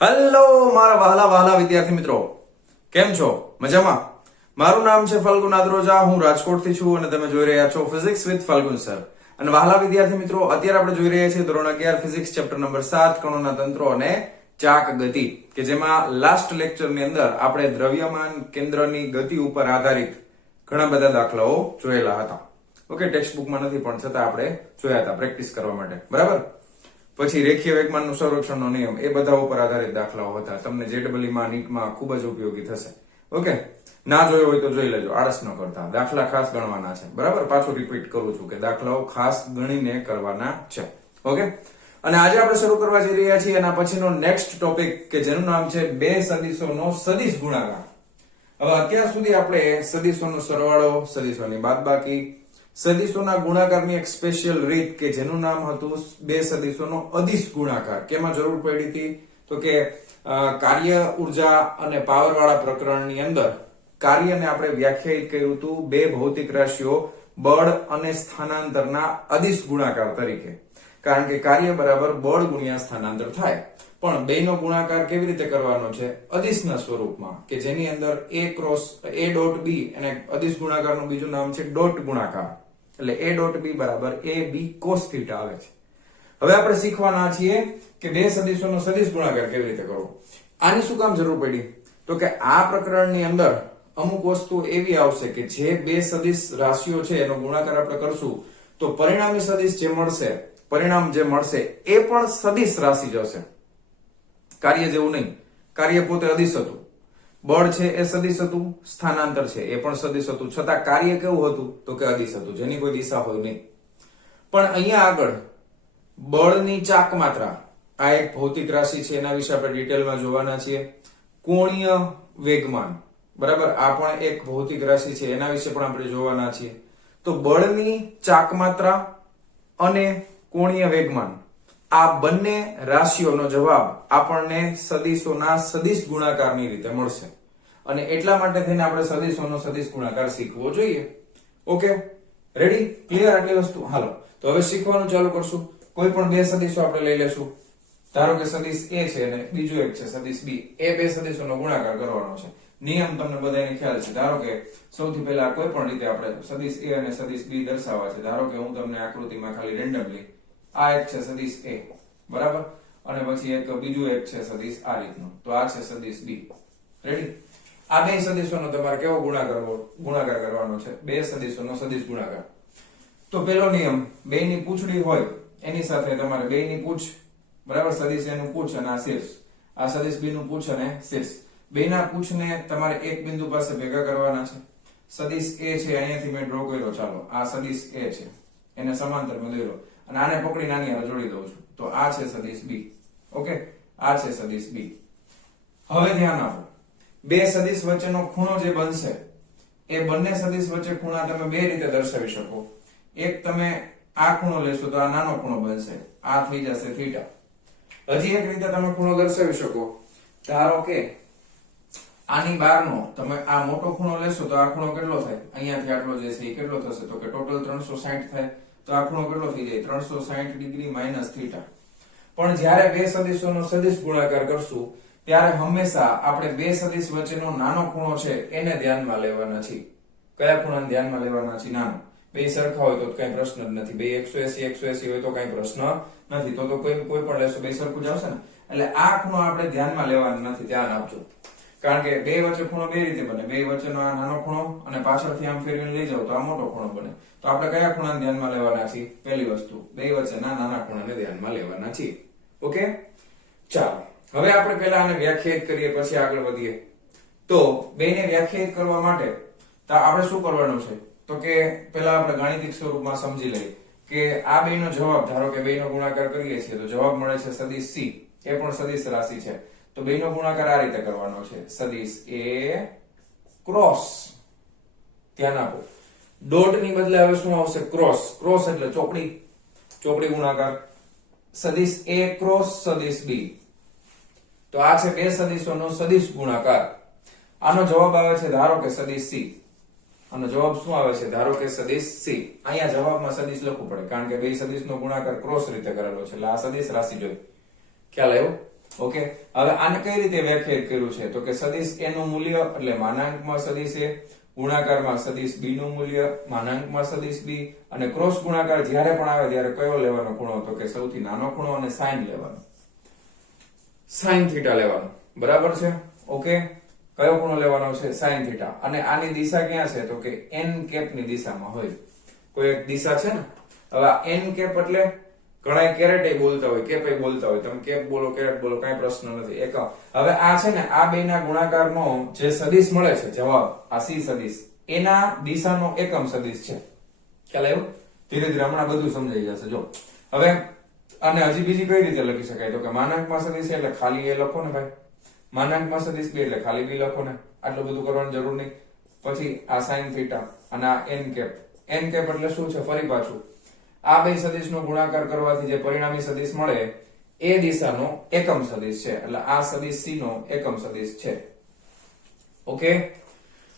Hello મારા વહાલા વહાલા વિદ્યાર્થી મિત્રો, કેમ છો? મજામાં? મારું નામ છે ફલ્ગુન આદ્રોજા, હું રાજકોટથી છું અને તમે જોઈ રહ્યા છો ફિઝિક્સ વિથ ફલ્ગુન સર. અને વહાલા વિદ્યાર્થી મિત્રો, અત્યારે આપણે જોઈ રહ્યા છીએ ધોરણ 11 ફિઝિક્સ ચેપ્ટર નંબર 7 કણોના તંત્રો અને ચાક ગતિ, કે જેમાં લાસ્ટ લેક્ચરની અંદર આપણે દ્રવ્યમાન કેન્દ્રની ગતિ ઉપર આધારિત ઘણા બધા દાખલાઓ જોયેલા હતા. ઓકે, ટેક્સ્ટ બુકમાં નથી પણ છતાં આપણે જોયા હતા પ્રેક્ટિસ કરવા માટે, બરાબર? પછી રેખીય વેગમાનનું સંરક્ષણનો નિયમ, એ બધા ઉપર આધારિત દાખલાઓ હતા. તમને જેડબલઈ માં નીટમાં ખૂબ જ ઉપયોગી થશે. ઓકે, ના જોયો હોય તો જોઈ લેજો, આળસ ન કરતા. દાખલા ખાસ ગણવાના છે, બરાબર? પાછું રિપીટ કરું છું કે દાખલાઓ ખાસ ગણીને કરવાના છે. ઓકે, અને આજે આપણે શરૂ કરવા જઈ રહ્યા છીએ એના પછીનો નેક્સ્ટ ટોપિક, કે જેનું નામ છે બે સદિશોનો સદિશ ગુણાકાર. હવે અત્યાર સુધી આપણે સદિશોનો સરવાળો, સદિશોની બાદબાકી, સદિશોના ગુણાકારની એક સ્પેશિયલ રીત, કે જેનું નામ હતું બે સદિશોનો અદિશ ગુણાકાર. કેમાં જરૂર પડી હતી? તો કે કાર્ય ઉર્જા અને પાવર વાળા પ્રકરણની અંદર કાર્યને આપણે વ્યાખ્યાયિત કર્યું હતું બે ભૌતિક રાશિઓ બળ અને સ્થાનાંતરના અદિશ ગુણાકાર તરીકે. કારણ કે કાર્ય બરાબર બળ ગુણ્યા સ્થાનાંતર થાય, પણ બેનો ગુણાકાર કેવી રીતે કરવાનો છે? અદિશના સ્વરૂપમાં, કે જેની અંદર a cross a dot b, અને અદિશ ગુણાકારનું બીજું નામ છે ડોટ ગુણાકાર. એટલે a ડોટ b બરાબર a b cos થીટા આવે છે. હવે આપણે શીખવાના છીએ કે બે સદિશોનો સદિશ ગુણાકાર કેવી રીતે કરવો. આની શું કામ જરૂર પડી? તો કે આ પ્રકરણની અંદર અમુક વસ્તુ એવી આવશે કે જે બે સદિશ રાશિઓ છે એનો ગુણાકાર આપણે કરશું તો પરિણામી સદિશ જે મળશે, પરિણામ જે મળશે એ પણ સદિશ રાશિ જ હશે. કાર્ય જેવું નહીં. કાર્ય પોતે અદિશ હતું, બળ છે એ સદિશ હતું, સ્થાનાંતર છે એ પણ સદિશ હતું, છતાં કાર્ય કેવું હતું? તો કે અદિશ હતું, જેની કોઈ દિશા હોય નહીં. પણ અહીંયા આગળ બળની ચાક માત્રા, આ એક ભૌતિક રાશિ છે, એના વિશે આપણે ડિટેલમાં જોવાના છીએ. કોણીય વેગમાન, બરાબર, આ પણ એક ભૌતિક રાશિ છે, એના વિશે પણ આપણે જોવાના છીએ. તો બળની ચાક માત્રા અને કોણીય વેગમાન, આ બંને રાશિઓનો જવાબ આપણને સદિશોના સદિશ ગુણાકારની રીતે મળશે. અને એટલા માટે થઈને આપણે સદિશોનો સદિશ ગુણાકાર શીખવો જોઈએ. Okay, ready? ક્લિયર આટલી વસ્તુ? હાલો, તો હવે શીખવાનું ચાલુ કરશું. કોઈ પણ બે સદિશો આપણે લઈ લેશું. ધારો કે સદિશ a છે અને બીજું એક છે સદિશ b. એ બે સદિશોનો ગુણાકાર કરવાનો છે. નિયમ તમને બધાને ખ્યાલ છે. ધારો કે સૌથી પહેલા કોઈ પણ રીતે આપણે સદિશ a અને સદિશ b દર્શાવવા છે. ધારો કે હું તમને આકૃતિમાં ખાલી રેન્ડમલી, આ એક છે સદિશ a, બરાબર, અને પછી એક બીજું એક છે સદિશ આ રીતનું, તો આ છે સદિશ b. રેડી? આ બે સદિશોનો તમારે કેવો ગુણાકાર કરવાનો છે? બે સદિશોનો સદિશ ગુણાકાર. તો પહેલો નિયમ, બેની પૂંછડી હોય એની સાથે તમારે બેની પૂંછ, બરાબર, સદિશ a નું પૂંછ અને આ શીર્ષ, આ સદિશ b નું પૂંછ અને શીર્ષ, બેના પૂંછને તમારે એક બિંદુ પાસે ભેગા કરવાના છે. સદિશ a છે, અહીંયાથી મેં ડ્રો કર્યો, ચાલો આ સદિશ a છે, એને સમાંતરમાં દોર્યો અને આને પકડી નાની હારે જોડી દઉં છું, તો આ છે સદિશ b. ઓકે, આ છે સદિશ b. હવે ધ્યાન આપો, બે સદિશ વચ્ચેનો ખૂણો જે બનશે એ બંને સદિશ વચ્ચે ખૂણા તમે બે રીતે દર્શાવી શકો. એક તમે આ ખૂણો લેશો તો આ નાનો ખૂણો બનશે, આ થઈ જશે થીટા. હજી એક રીતે તમે ખૂણો દર્શાવી શકો. ધારો કે આની બહારનો તમે આ મોટો ખૂણો લેશો તો આ ખૂણો કેટલો થાય? અહીંયાથી આટલો જે છે એ કેટલો થશે? તો કે ટોટલ 360 થાય. તો આ ખૂણો કેટલો થઈ જાય? 360 ડિગ્રી માઈનસ થીટા. પણ જ્યારે બે સદિશોનો સદિશ ગુણાકાર કરશું ત્યારે હંમેશા આપણે બે સદિશ વચ્ચેનો નાનો ખૂણો છે એને ધ્યાનમાં લેવાના છે. કયા ખૂણાને ધ્યાનમાં લેવાના છે? નાનો. બે સરખા હોય તો કઈ પ્રશ્ન જ નથી. બે 180 હોય તો કઈ પ્રશ્ન નથી. તો કોઈ પણ લેશો બે સરખું જ આવશે ને. એટલે આ ખૂણો આપણે ધ્યાનમાં લેવાનો નથી, ધ્યાન આપજો. કારણ કે બે વચ્ચે ખૂણો બે રીતે બને. બે વચ્ચેનો આ નાનો ખૂણો અને પાછળથી આમ ફેરવીને લઈ જાવ તો આ મોટો ખૂણો બને. તો આપણે કયા ખૂણાને ધ્યાનમાં લેવાના છીએ? પહેલી વસ્તુ, બે વચ્ચેના નાના ખૂણાને ધ્યાનમાં લેવાના છીએ. ઓકે, ચાલો હવે આપણે પહેલા આને વ્યાખ્યાયિત કરીએ, પછી આગળ વધીએ. તો બેને વ્યાખ્યાયિત કરવા માટે તો આપણે શું કરવાનું છે? તો કે પહેલા આપણે ગાણિતિક સ્વરૂપમાં સમજી લઈએ કે આ બેનો જવાબ, ધારો કે બેનો ગુણાકાર કરીએ છીએ તો જવાબ મળે છે સદિશ c, એ પણ સદિશ રાશિ છે. તો બેનો ગુણાકાર આ રીતે કરવાનો છે, સદિશ a ક્રોસ, ધ્યાન આપો, ડોટ ની બદલે હવે શું આવશે? ક્રોસ. ક્રોસ એટલે ચોકડી, ચોકડી ગુણાકાર. સદિશ a ક્રોસ સદિશ b, તો આ છે બે સદિશોનો સદિશ ગુણાકાર. આનો જવાબ આવે છે ધારો કે સદિશ c. આનો જવાબ શું આવે છે? ધારો કે સદિશ c. અહીંયા જવાબમાં સદિશ લખવું પડે કારણ કે બે સદિશનો ગુણાકાર ક્રોસ રીતે કરેલો છે, એટલે આ સદિશ રાશિ જોઈ. ખ્યાલ આવ્યો? ઓકે, હવે આને કઈ રીતે વ્યાખ્યાયિત કર્યું છે તો કે સદિશ a નું મૂલ્ય એટલે માનાંકમાં સદિશ a, ગુણાકારમાં સદિશ b નું મૂલ્ય માનાંકમાં સદિશ b, અને ક્રોસ ગુણાકાર જ્યારે પણ આવે ત્યારે કયો લેવાનો ખૂણો તો કે સૌથી નાનો ખૂણો અને sin લેવાનો, sin થીટા લેવાનો, બરાબર છે. ઓકે, કયો ખૂણો લેવાનો છે sin થીટા, અને આની દિશા ક્યાં છે તો કે n કેપ ની દિશામાં હોય, કોઈ એક દિશા છે ને. હવે આ n કેપ એટલે ઘણા કેરેટ બોલતા હોય, કેપ બોલતા હોય, તમે કેપ બોલો કેરેટ બોલો કઈ પ્રશ્ન નથી. એક હવે આ છે ને આ બેના ગુણાકારનો જે સદિશ મળે છે જવાબ, આ c સદિશ એના દિશાનો એકમ સદિશ છે. ખ્યાલ આવ્યો? ધીરે ધીરે હમણાં બધું સમજાઈ જશે. જો હવે અને હજી બીજી કઈ રીતે લખી શકાય તો કે માનાંકમાં સદિશ એટલે ખાલી એ લખો ને ભાઈ, માનાંકમાં સદિશ b એટલે ખાલી b લખો ને, આટલું બધું કરવાની જરૂર નહીં. પછી આ sin થીટા અને આ n કેપ, n કેપ એટલે શું છે ફરી પાછું આ બે સદિશનો ગુણાકાર કરવાથી જે પરિણામી સદિશ મળે એ દિશાનો એકમ સદિશ છે, એટલે આ સદિશ c નો એકમ સદિશ છે. ઓકે,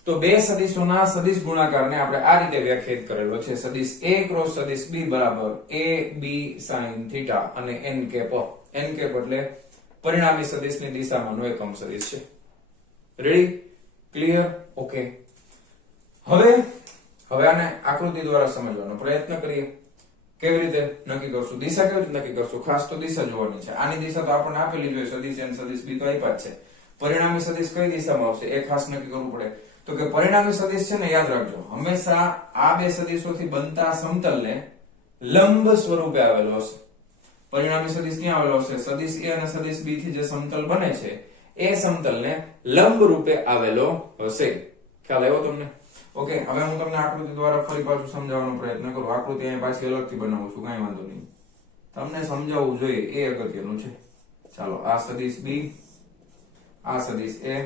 તો બે સદિશોના સદિશ ગુણાકારને આપણે આ રીતે વ્યાખ્યાયિત કરેલો છે, સદિશ a ક્રોસ સદિશ b બરાબર a b sin થીટા અને n કેપ. n કેપ એટલે પરિણામી સદિશની દિશામાંનો એકમ સદિશ છે. રેડી? ક્લિયર? ઓકે, હવે આને આકૃતિ દ્વારા સમજવાનો પ્રયત્ન કરીએ. કેવી રીતે નક્કી કરશું, દિશા કેવી રીતે નક્કી કરશું? ખાસ તો દિશા જોવાની છે. આની દિશા તો આપણને આપેલી જોઈએ, સદિશ n સદિશ b તો આપ્યા જ છે. પરિણામી સદિશ કઈ દિશામાં આવશે એ ખાસ નક્કી કરવું પડે. તો કે પરિણામી સદિશ છે ને, યાદ રાખજો, હંમેશા આ બે સદિશોથી બનતા સમતલને લંબ સ્વરૂપે આવેલો હશે. પરિણામી સદિશ ક્યાં આવેલો હશે? સદિશ a અને સદિશ b થી જે સમતલ બને છે એ સમતલને લંબ રૂપે આવેલો હશે. ખ્યાલ આવ્યો તમને? ઓકે, હવે હું તમને આકૃતિ દ્વારા ફરી પાછું સમજાવવાનો પ્રયત્ન કરું. આકૃતિ અહીં પાછી અલગથી બનાવું છું, કાંઈ વાંધો નહીં, તમને સમજાવવું જોઈએ એ અગત્યનું છે. ચાલો, આ સદિશ b, આ સદિશ a,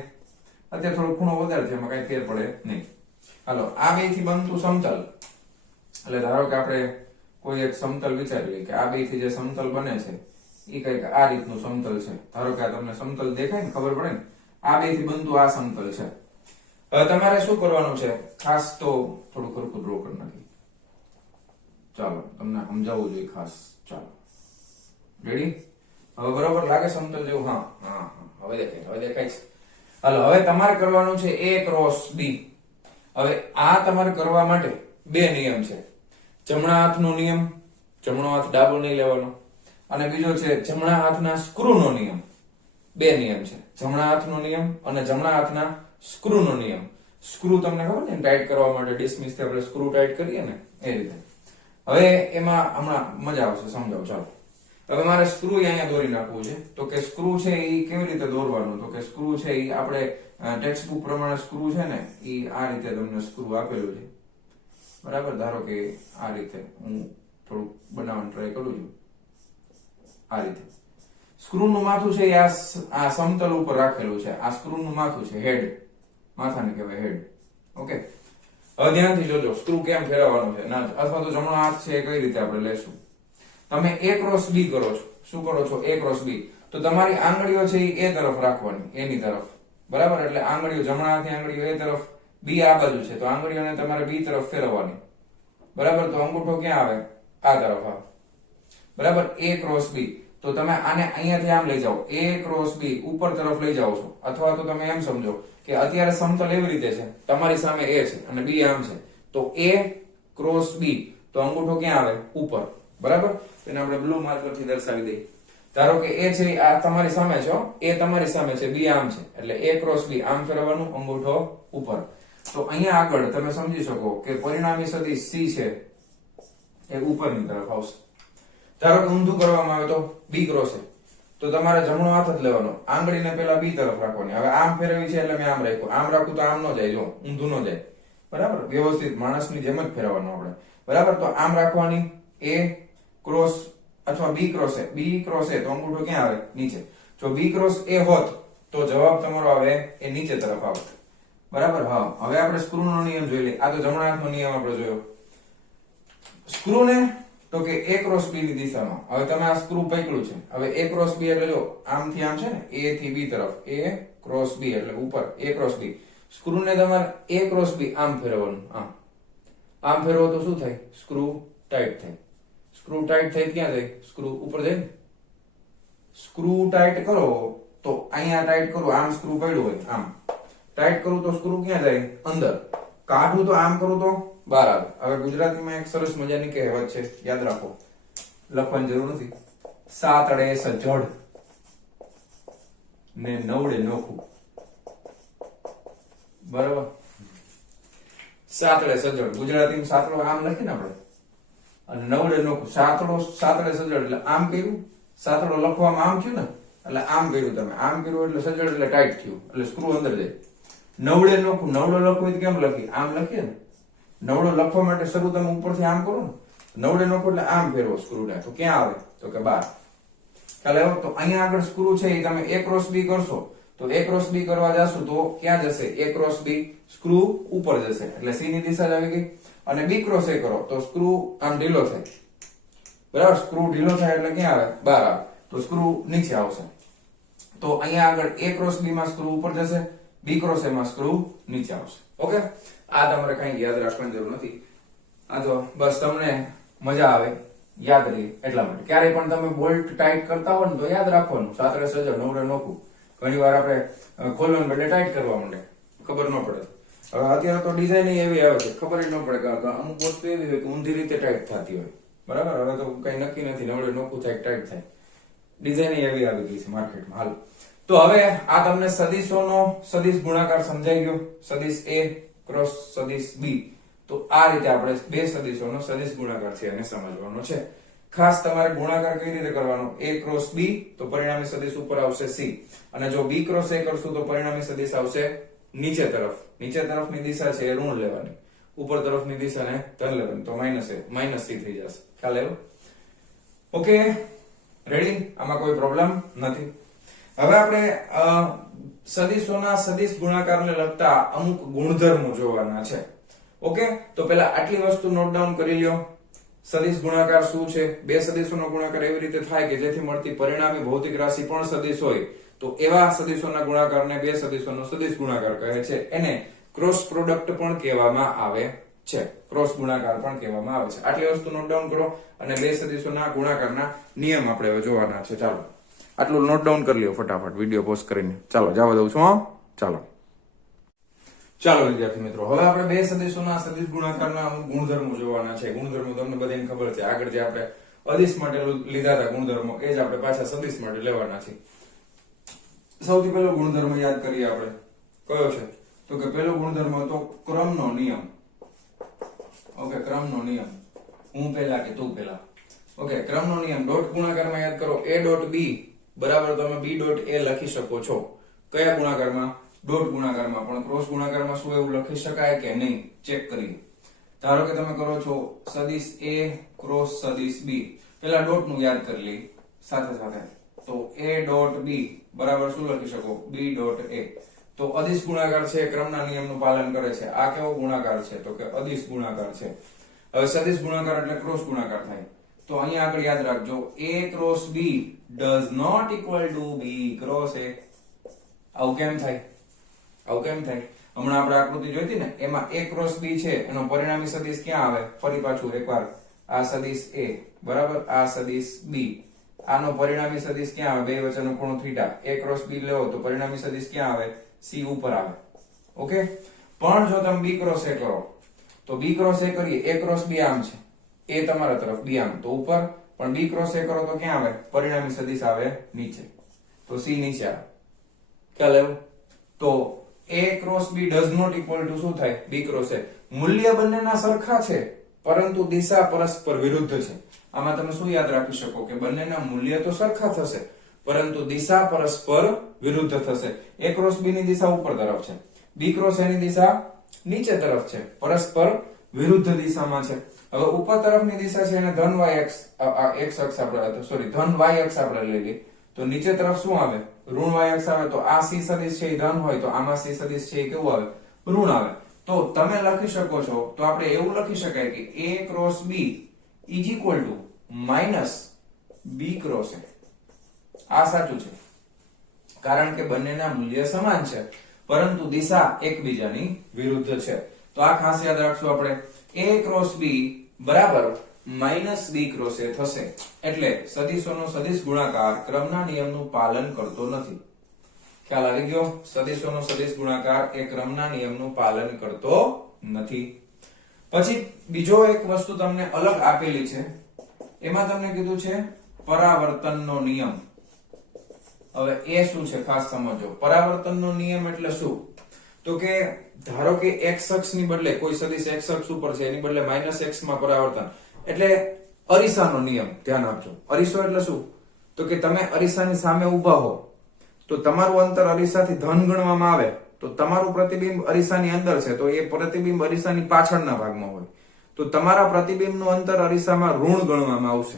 અત્યારે થોડો ખૂણો વધારે છે, એમાં કઈ ફેર પડે નહીં. હાલો, આ બે થી બનતું સમતલ એટલે ધારો કે આપણે કોઈ એક સમતલ વિચારીએ કે આ બે થી જે સમતલ બને છે એ કઈક આ રીતનું સમતલ છે. ધારો કે આ તમને સમતલ દેખાય ને, ખબર પડે ને, આ બે થી બનતું આ સમતલ છે. હવે તમારે શું કરવાનું છે, ખાસ તો થોડું ખરખું ડ્રો કરી નાખી. ચાલો, તમને સમજાવવું જોઈએ ખાસ. ચાલો, રેડી? હવે બરોબર લાગે સમતલ જેવું? હા હા હા, હવે દેખાય છે. હાલો, હવે તમારે કરવાનું છે a ક્રોસ b. હવે આ તમારે કરવા માટે બે નિયમ છે. જમણા હાથનો નિયમ, જમણો હાથ ડાબો નહીં લેવાનો, અને બીજો છે જમણા હાથના સ્ક્રૂનો નિયમ. બે નિયમ છે, જમણા હાથનો નિયમ અને જમણા હાથના સ્ક્રૂનો નિયમ. સ્ક્રૂ તમને ખબર ને, ટાઈટ કરવા માટે ડિસમિસ થી આપણે સ્ક્રૂ ટાઈટ કરીએ ને એ રીતે. હવે એમાં હમણાં મજા આવશે, સમજાવું. ચાલો, હવે મારે સ્ક્રૂ અહીંયા દોરી નાખવું છે. તો કે સ્ક્રૂ છે એ કેવી રીતે દોરવાનું, તો કે સ્ક્રૂ છે એ આપણે ટેક્સ્ટ બુક પ્રમાણે સ્ક્રૂ છે ને એ આ રીતે તમને સ્ક્રૂ આપેલું છે, બરાબર. ધારો કે આ રીતે હું થોડુંક બનાવવાનું ટ્રાય કરું છું. આ રીતે સ્ક્રૂ નું માથું છે એ આ સમતલ ઉપર રાખેલું છે. આ સ્ક્રૂ નું માથું છે, હેડ, માથાને કહેવાય હેડ. ઓકે, હવે ધ્યાનથી જોજો સ્ક્રૂ કેમ ફેરવવાનું છે, અથવા તો જમણો હાથ છે એ કઈ રીતે આપણે લેશું. તમે a ક્રોસ b કરો છો, શું કરો છો? a cross b. તો તમારી આંગળીઓ છે એ a તરફ રાખવાની, એની તરફ, બરાબર. એટલે આંગળીઓ, જમણા હાથની આંગળીઓ a તરફ, b આ બાજુ છે, તો આંગળીઓને તમારે b તરફ ફેરવવાની, બરાબર. તો અંગૂઠો ક્યાં આવે? આ તરફ આવે, બરાબર. a cross b. તો તમે આને અહીંયાથી આમ લઈ જાઓ, a ક્રોસ b ઉપર તરફ લઈ જાઓ છો, અથવા તો તમે એમ સમજો કે અત્યારે સમતલ એવી રીતે છે, તમારી સામે a છે અને b આમ છે, તો a ક્રોસ b, તો અંગૂઠો ક્યાં આવે? ઉપર, બરાબર. એને આપણે બ્લુ માર્કરથી દર્શાવી દઈએ. ધારો કે a છે આ તમારી સામે છે, a તમારી સામે છે, b આમ છે, એટલે a ક્રોસ b આમ ફેરવવાનું, અંગૂઠો ઉપર. તો અહીંયા આગળ તમે સમજી શકો કે પરિણામી સદિશ c છે એ ઉપરની તરફ આવશે. ધારો કે ઊંધું કરવામાં આવે તો b ક્રોસ છે, તો તમારે જમણો હાથ જ લેવાનો, આંગળીને પેલા b તરફ રાખવાની. હવે આમ ફેરવી છે એટલે મેં આમ રાખ્યું, આમ રાખું તો આમ ન જાય, જો ઊંધું ન જાય, બરાબર. વ્યવસ્થિત માણસની જેમ જ ફેરવવાનું આપણે, બરાબર. તો આમ રાખવાની, a ક્રોસ અથવા b ક્રોસ છે, b ક્રોસ છે તો અંગૂઠો ક્યાં આવે? નીચે. જો b ક્રોસ a હોત તો જવાબ તમારો આવે એ નીચે તરફ આવે, બરાબર. હા, હવે આપણે સ્ક્રૂ નો નિયમ જોઈ લઈએ. આ તો જમણા હાથનો નિયમ આપણે જોયો. સ્ક્રૂ ને તો કે a ક્રોસ b ની દિશામાં. હવે તમે આ સ્ક્રૂ પકડ્યું છે, હવે a ક્રોસ b એટલે જો આમથી આમ છે ને, a થી b તરફ, a ક્રોસ b એટલે ઉપર, a ક્રોસ b. સ્ક્રૂ ને તમારે a ક્રોસ b આમ ફેરવવાનું, આમ ફેરવો તો શું થાય? સ્ક્રૂ ટાઈટ થાય. સ્ક્રૂ ટાઈટ થાય ક્યાં જાય? સ્ક્રૂ ઉપર જાય ને, સ્ક્રૂ ટાઈટ કરો તો અહીંયા ટાઈટ કરું, આમ સ્ક્રૂ પડ્યું હોય આમ ટાઈટ કરું તો સ્ક્રૂ ક્યાં જાય? અંદર. કાઢું તો આમ કરું તો બહાર આવે. હવે ગુજરાતીમાં એક સરસ મજાની કહેવત છે, યાદ રાખો, લખવાની જરૂર નથી. સાતડે સજ્જડ ને નવડે નોખું. બરાબર? સાતડે સજ્જડ, ગુજરાતીમાં સાતડો આમ લખીને આપણે, અને નવડે નોખું. સાતડે સજ્જડ એટલે આમ કર્યું, સાતડો લખવામાં આમ થયું ને એટલે આમ કર્યું, તમે આમ કર્યું એટલે સજ્જડ એટલે ટાઈટ થયું, એટલે સ્ક્રૂ અંદર જાય. નવડે નોખું, નવડો લખવું કેમ લખી? આમ લખીએ ને. નવડો લખવા માટે શરૂ તમે ઉપરથી આમ કરો ને, નવડે નોખું એટલે આમ ફેરવો સ્ક્રૂ ને, તો ક્યાં આવે? તો કે બાર. ખ્યાલ આવ્યો? તો અહીંયા આગળ સ્ક્રૂ છે એ તમે A ક્રોસ B કરશો તો A ક્રોસ B કરવા જશો તો ક્યાં જશે? A ક્રોસ B, સ્ક્રૂ ઉપર જશે એટલે C ની દિશા જ આવી ગઈ. અને B ક્રોસ A કરો તો સ્ક્રૂ આમ ઢીલો થાય. બરાબર? સ્ક્રૂ ઢીલો થાય એટલે ક્યાં આવે? બહાર આવે. તો સ્ક્રૂ નીચે આવશે. તો અહીંયા આગળ A ક્રોસ B માં સ્ક્રૂ ઉપર જશે, B ક્રોસ A માં સ્ક્રૂ નીચે આવશે. ઓકે? આ તમારે કઈ યાદ રાખવાની જરૂર નથી. આ તો બસ તમને મજા આવે, યાદ રહે એટલા માટે. ક્યારે પણ તમે બોલ્ટ ટાઈટ કરતા હોય ને તો યાદ રાખવાનું, સાતડે સજ્જડ નવડે નોખું. ઘણી વાર આપણે ખોલવાને બદલે ટાઈટ કરવા માંડે, ખબર ન પડે. હવે અત્યારે તો ડિઝાઇન એવી આવે છે, ખબર જ ન પડે કે અમુક વસ્તુ એવી હોય કે ઊંધી રીતે ટાઈટ થતી હોય. બરાબર? હવે તો કઈ નક્કી નથી, નવડે નોખું થાય ટાઈટ થાય. ડિઝાઇન એવી આવી ગઈ છે માર્કેટમાં. હાલ તો હવે આ તમને સદિશોનો સદિશ ગુણાકાર સમજાઈ ગયો. સદિશ A ક્રોસ સદિશ B. તો આ રીતે આપણે બે સદિશોનો સદિશ ગુણાકાર છે એને સમજવાનો છે. ખાસ તમારે ગુણાકાર કઈ રીતે કરવાનો? A ક્રોસ B તો પરિણામી સદિશ ઉપર આવશે C, અને જો B ક્રોસ A કરશું તો પરિણામી સદિશ આવશે નીચે તરફ. નીચે તરફની દિશા છે એ ઋણ લેવાની, ઉપર તરફની દિશાને ધન લેવાની, તો માઇનસ C થઈ જશે. ખ્યાલ આવ્યો? Okay, ready? આમાં કોઈ પ્રોબ્લેમ નથી. હવે આપણે સદિશોના સદિશ ગુણાકારને લગતા અમુક ગુણધર્મો જોવાના છે. ઓકે, તો પેલા આટલી વસ્તુ નોટ ડાઉન કરી લ્યો. સદિશ ગુણાકાર શું છે? બે સદિશોનો ગુણાકાર એવી રીતે થાય કે જેથી મળતી પરિણામી ભૌતિક રાશિ પણ સદિશ હોય, તો એવા સદિશોના ગુણાકારને બે સદિશોનો સદિશ ગુણાકાર કહે છે. એને ક્રોસ પ્રોડક્ટ પણ કહેવામાં આવે છે, ક્રોસ ગુણાકાર પણ કહેવામાં આવે છે. આટલી વસ્તુ નોટ ડાઉન કરો અને બે સદિશોના ગુણાકારના નિયમ આપણે હવે જોવાના છે. ચાલો આટલું નોટ ડાઉન કરી લ્યો ફટાફટ વિડીયો પોઝ કરીને. ચાલો જવા દઉં છું. ચાલો વિદ્યાર્થી મિત્રો, હવે આપણે બે સદિશોના સદિશ ગુણાકારના અમુક ગુણધર્મો જોવાના છે. ગુણધર્મો તમને બધાને ખબર છે, આગળ જે આપણે અદિશ માટે લીધા હતા ગુણધર્મો એ જ આપણે પાછા સદિશ માટે લેવાના છે. સૌથી પહેલો ગુણધર્મ યાદ કરીએ આપણે, કયો છે? તો કે પહેલો ગુણધર્મ હતો ક્રમનો નિયમ. ઓકે, ક્રમનો નિયમ. હું પહેલા કે તું પહેલા. ઓકે, ક્રમનો નિયમ. ડોટ ગુણાકારમાં યાદ કરો, A ડોટ B બરાબર તમે B ડોટ A લખી શકો છો. કયા ગુણાકારમાં? ડોટ ગુણાકારમાં. પણ ક્રોસ ગુણાકારમાં શું એવું લખી શકાય કે નહીં? ચેક કરીએ. ધારો કે તમે કરો છો સદિશ A ક્રોસ સદિશ B. પેલા ડોટ નું યાદ કરી લઈએ સાથે સાથે. તો A ડોટ B બરાબર શું લખી શકો? B dot A. તો અદિશ ગુણાકાર છે, ક્રમના નિયમનું પાલન કરે છે. આ કેવો ગુણાકાર છે? તો કે અદિશ ગુણાકાર છે. હવે સદિશ ગુણાકાર એટલે ક્રોસ ગુણાકાર થાય. તો અહીંયા આગળ યાદ રાખજો, A cross B does not equal to B cross A. આવું કેમ થાય? હમણાં આપણે આકૃતિ જોઈતી ને, એમાં A ક્રોસ B છે, એનો પરિણામી સદિશ ક્યાં આવે? ફરી પાછું એકવાર, આ સદિશ A બરાબર, આ સદિશ B. આનો પરિણામી સદિશ ક્યાં આવે? બે વચ્ચેનો ખૂણો થીટા. A ક્રોસ B લેવો તો પરિણામી સદિશ ક્યાં આવે? C ઉપર આવે. ઓકે, પણ જો તમે B ક્રોસ A કરો તો B ક્રોસ A કરીએ, A ક્રોસ B આમ છે, A તમારા તરફ, B આમ, તો ઉપર. પણ B ક્રોસ A કરો તો ક્યાં આવે? પરિણામી સદિશ આવે નીચે, તો C નીચે આવે. ખ્યાલ આવ્યો? તો A cross B does not equal to શું થાય? B cross A. મૂલ્ય બંનેના સરખા છે પરંતુ દિશા પરસ્પર વિરુદ્ધ છે. આમાં તમે શું યાદ રાખી શકો કે બંનેના મૂલ્ય તો સરખા થશે પરંતુ દિશા પરસ્પર વિરુદ્ધ થશે. A ક્રોસ B ની દિશા ઉપર તરફ છે, B ક્રોસ A ની દિશા નીચે તરફ છે, પરસ્પર વિરુદ્ધ દિશામાં છે. હવે ઉપર તરફની દિશા છે એને ધન y અક્ષ, x અક્ષ આપણે ધન y અક્ષ આપણે લઈ લઈએ, તો નીચે તરફ શું આવે? ઋણ y અક્ષ આવે. તો આ C સદિશ છે એ ધન હોય તો આમાં C સદિશ છે એ કેવું આવે? ઋણ આવે. તો તમે લખી શકો છો, તો આપણે એવું લખી શકાય કે A cross B is equal to minus B cross A. આ સાચું છે કારણ કે બંનેના મૂલ્ય સમાન છે પરંતુ દિશા એકબીજાની વિરુદ્ધ છે. તો આ ખાસ યાદ રાખશું આપણે. A ક્રોસ B બરાબર માઇનસ બી ક્રોસ એ થશે. એટલે સદિશોનો સદિશ ગુણાકાર ક્રમના નિયમનું પાલન કરતો નથી. ખ્યાલ આવી ગયો? સદિશોનો સદિશ ગુણાકાર એ ક્રમના નિયમનું પાલન કરતો નથી. પછી બીજો એક વસ્તુ તમને અલગ આપેલી છે, એમાં તમને કીધું છે પરાવર્તનનો નિયમ. હવે એ શું છે ખાસ સમજો. પરાવર્તનનો નિયમ એટલે શું? તો કે ધારો કે x અક્ષની બદલે કોઈ સદિશ x અક્ષ ઉપર છે, એની બદલે -x માં પરાવર્તન, એટલે અરીસાનો નિયમ. ધ્યાન આપજો. અરીસો એટલે શું? તો કે તમે અરીસાની સામે ઊભા હો તો તમારું અંતર અરીસાથી ધન ગણવામાં આવે, તો તમારું પ્રતિબિંબ અરીસાની અંદર છે તો એ પ્રતિબિંબ અરીસાની પાછળના ભાગમાં હોય, તો તમારા પ્રતિબિંબનું અંતર અરીસામાં ઋણ ગણવામાં આવશે.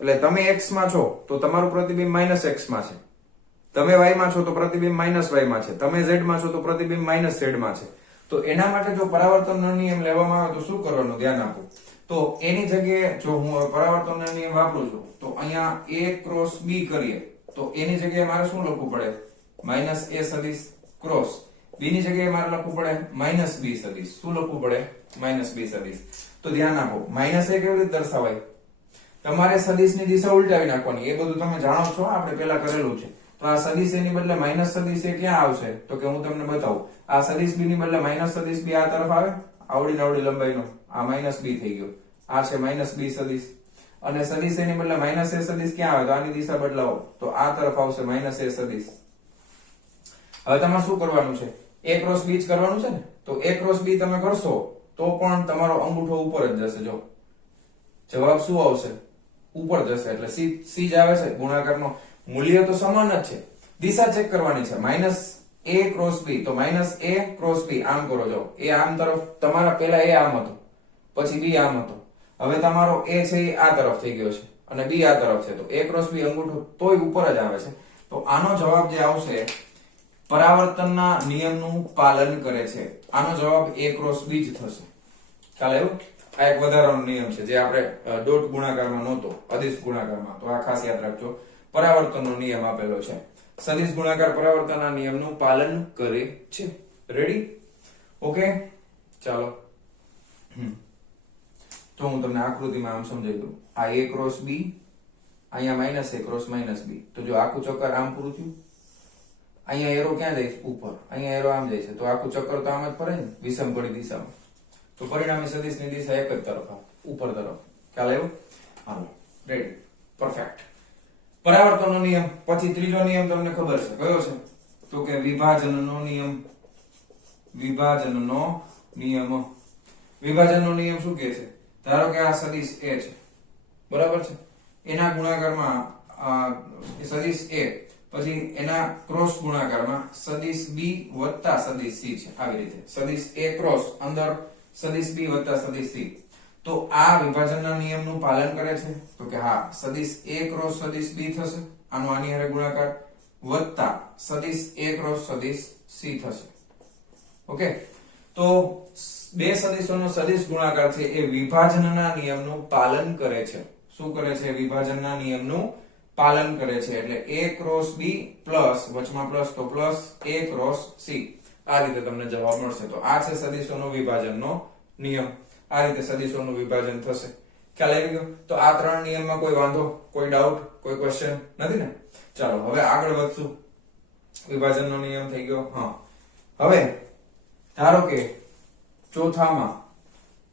એટલે તમે x માં છો તો તમારું પ્રતિબિંબ -x માં છે, તમે y માં છો તો પ્રતિબિંબ -y માં છે, તમે z માં છો તો પ્રતિબિંબ -z માં છે. તો એના માટે જો પરાવર્તનનો નિયમ લેવામાં આવે તો શું કરવાનું? ધ્યાન આપો. તો એની જગ્યાએ જો હું પરાવર્તનનો નિયમ વાપરું છું તો અહીંયા a ક્રોસ b કરીએ તો એની જગ્યાએ મારે શું લખવું પડે? -a સદિશ ક્રોસ b ની જગ્યાએ મારે લખવું પડે -b સદિશ. શું લખવું પડે? -b સદિશ. તો ધ્યાન આપો, -a કેવી રીતે દર્શાવાય? તમારે સદિશની દિશા ઉલટાવી નાખવાની. એ બધું તમે જાણો છો, આપણે પેલા કરેલું છે. તો આ સદિશ એની બદલે માઇનસ સદિશ એ ક્યાં આવશે? તો કે હું તમને બતાવું. આ સદિશ b ની બદલે માઇનસ સદિશ b આ તરફ આવે, આવડી નાવડી લંબાઈનો આ -b થઈ ગયો. આ છે -b સદિશ. અને સદિશ એની બદલે -a સદિશ ક્યાં આવે? તો આની દિશા બદલાવો તો આ તરફ આવશે -a સદિશ. હવે તમારે શું કરવાનું છે? a ક્રોસ b જ કરવાનું છે ને. તો a ક્રોસ b તમે કરશો તો પણ તમારો અંગૂઠો ઉપર જ જશે. જો જવાબ શું આવશે? ઉપર જશે. એટલે c જ આવે છે. ગુણાકારનો મૂલ્ય તો સમાન જ છે, દિશા ચેક કરવાની છે. -a ક્રોસ b, તો -a ક્રોસ b આમ કરો. જો એ આમ તરફ, તમારા પહેલા એ આમ હતો, પછી b આમ હતો. હવે તમારો a છે એ આ તરફ થઈ ગયો છે અને b આ તરફ છે, તો a ક્રોસ b અંગૂઠો તોય ઉપર જ આવે છે. તો આનો જવાબ જે આવશે પરાવર્તનના નિયમનું પાલન કરે છે. આનો જવાબ a ક્રોસ b જ થશે. ખ્યાલ આવ્યો? આ એક વધારાનો નિયમ છે જે આપણે ડોટ ગુણાકારમાં નહોતો, અદિશ ગુણાકારમાં. તો આ ખાસ યાદ રાખજો. પરાવર્તનનો નિયમ આપેલો છે. સદિશ ગુણાકાર પરાવર્તનના નિયમનું પાલન કરે છે. રેડી? ઓકે, ચાલો. તો હું તમને આકૃતિમાં આમ સમજાવી દઉં. આ a ક્રોસ b, અહીંયા -a ક્રોસ -b. તો જો આખું ચક્કર આમ પૂરું થયું. અહીંયા એરો ક્યાં જાય? ઉપર. અહીંયા એરો આમ જાય છે, તો આખું ચક્કર તો આમ જ ફરે ને, વિષમઘડી દિશામાં. તો પરિણામી સદિશની દિશા એક જ તરફ આવે, ઉપર તરફ. ખ્યાલ આવ્યો? હાલો, રેડી, પરફેક્ટ. પરાવર્તનનો નિયમ. પછી ત્રીજો નિયમ તમને ખબર છે, કયો છે? તો કે વિભાજનનો નિયમ. વિભાજનનો નિયમ. વિભાજનનો નિયમ શું કહે છે? ધારો કે આ સદિશ a છે, બરાબર છે, એના ગુણાકારમાં સદિશ a, પછી એના ક્રોસ ગુણાકારમાં સદિશ b વત્તા સદિશ c છે. આવી રીતે સદિશ a ક્રોસ અંદર સદિશ b વત્તા સદિશ c. તો આ વિભાજનના નિયમનું પાલન કરે છે? તો કે હા, સદિશ a ક્રોસ સદિશ b થશે, આનો આની હારે ગુણાકાર, વત્તા સદિશ a ક્રોસ સદિશ c થશે. ઓકે, તો બે સદિશોનો સદિશ ગુણાકાર છે એ વિભાજનના નિયમનું પાલન કરે છે. શું કરે છે? વિભાજનના નિયમનું પાલન કરે છે. એટલે a ક્રોસ b પ્લસ, વચમાં પ્લસ તો પ્લસ a ક્રોસ c. આ રીતે તમને જવાબ મળશે. તો આ છે સદિશોનો વિભાજનનો નિયમ. આ રીતે સદિશોનું વિભાજન થશે. ખ્યાલ આવી ગયો? તો આ ત્રણ નિયમમાં કોઈ વાંધો, કોઈ ડાઉટ, કોઈ ક્વેશ્ચન નથી ને? ચાલો હવે આગળ વધશું. વિભાજનનો નિયમ થઈ ગયો. હા, હવે ધારો કે ચોથામાં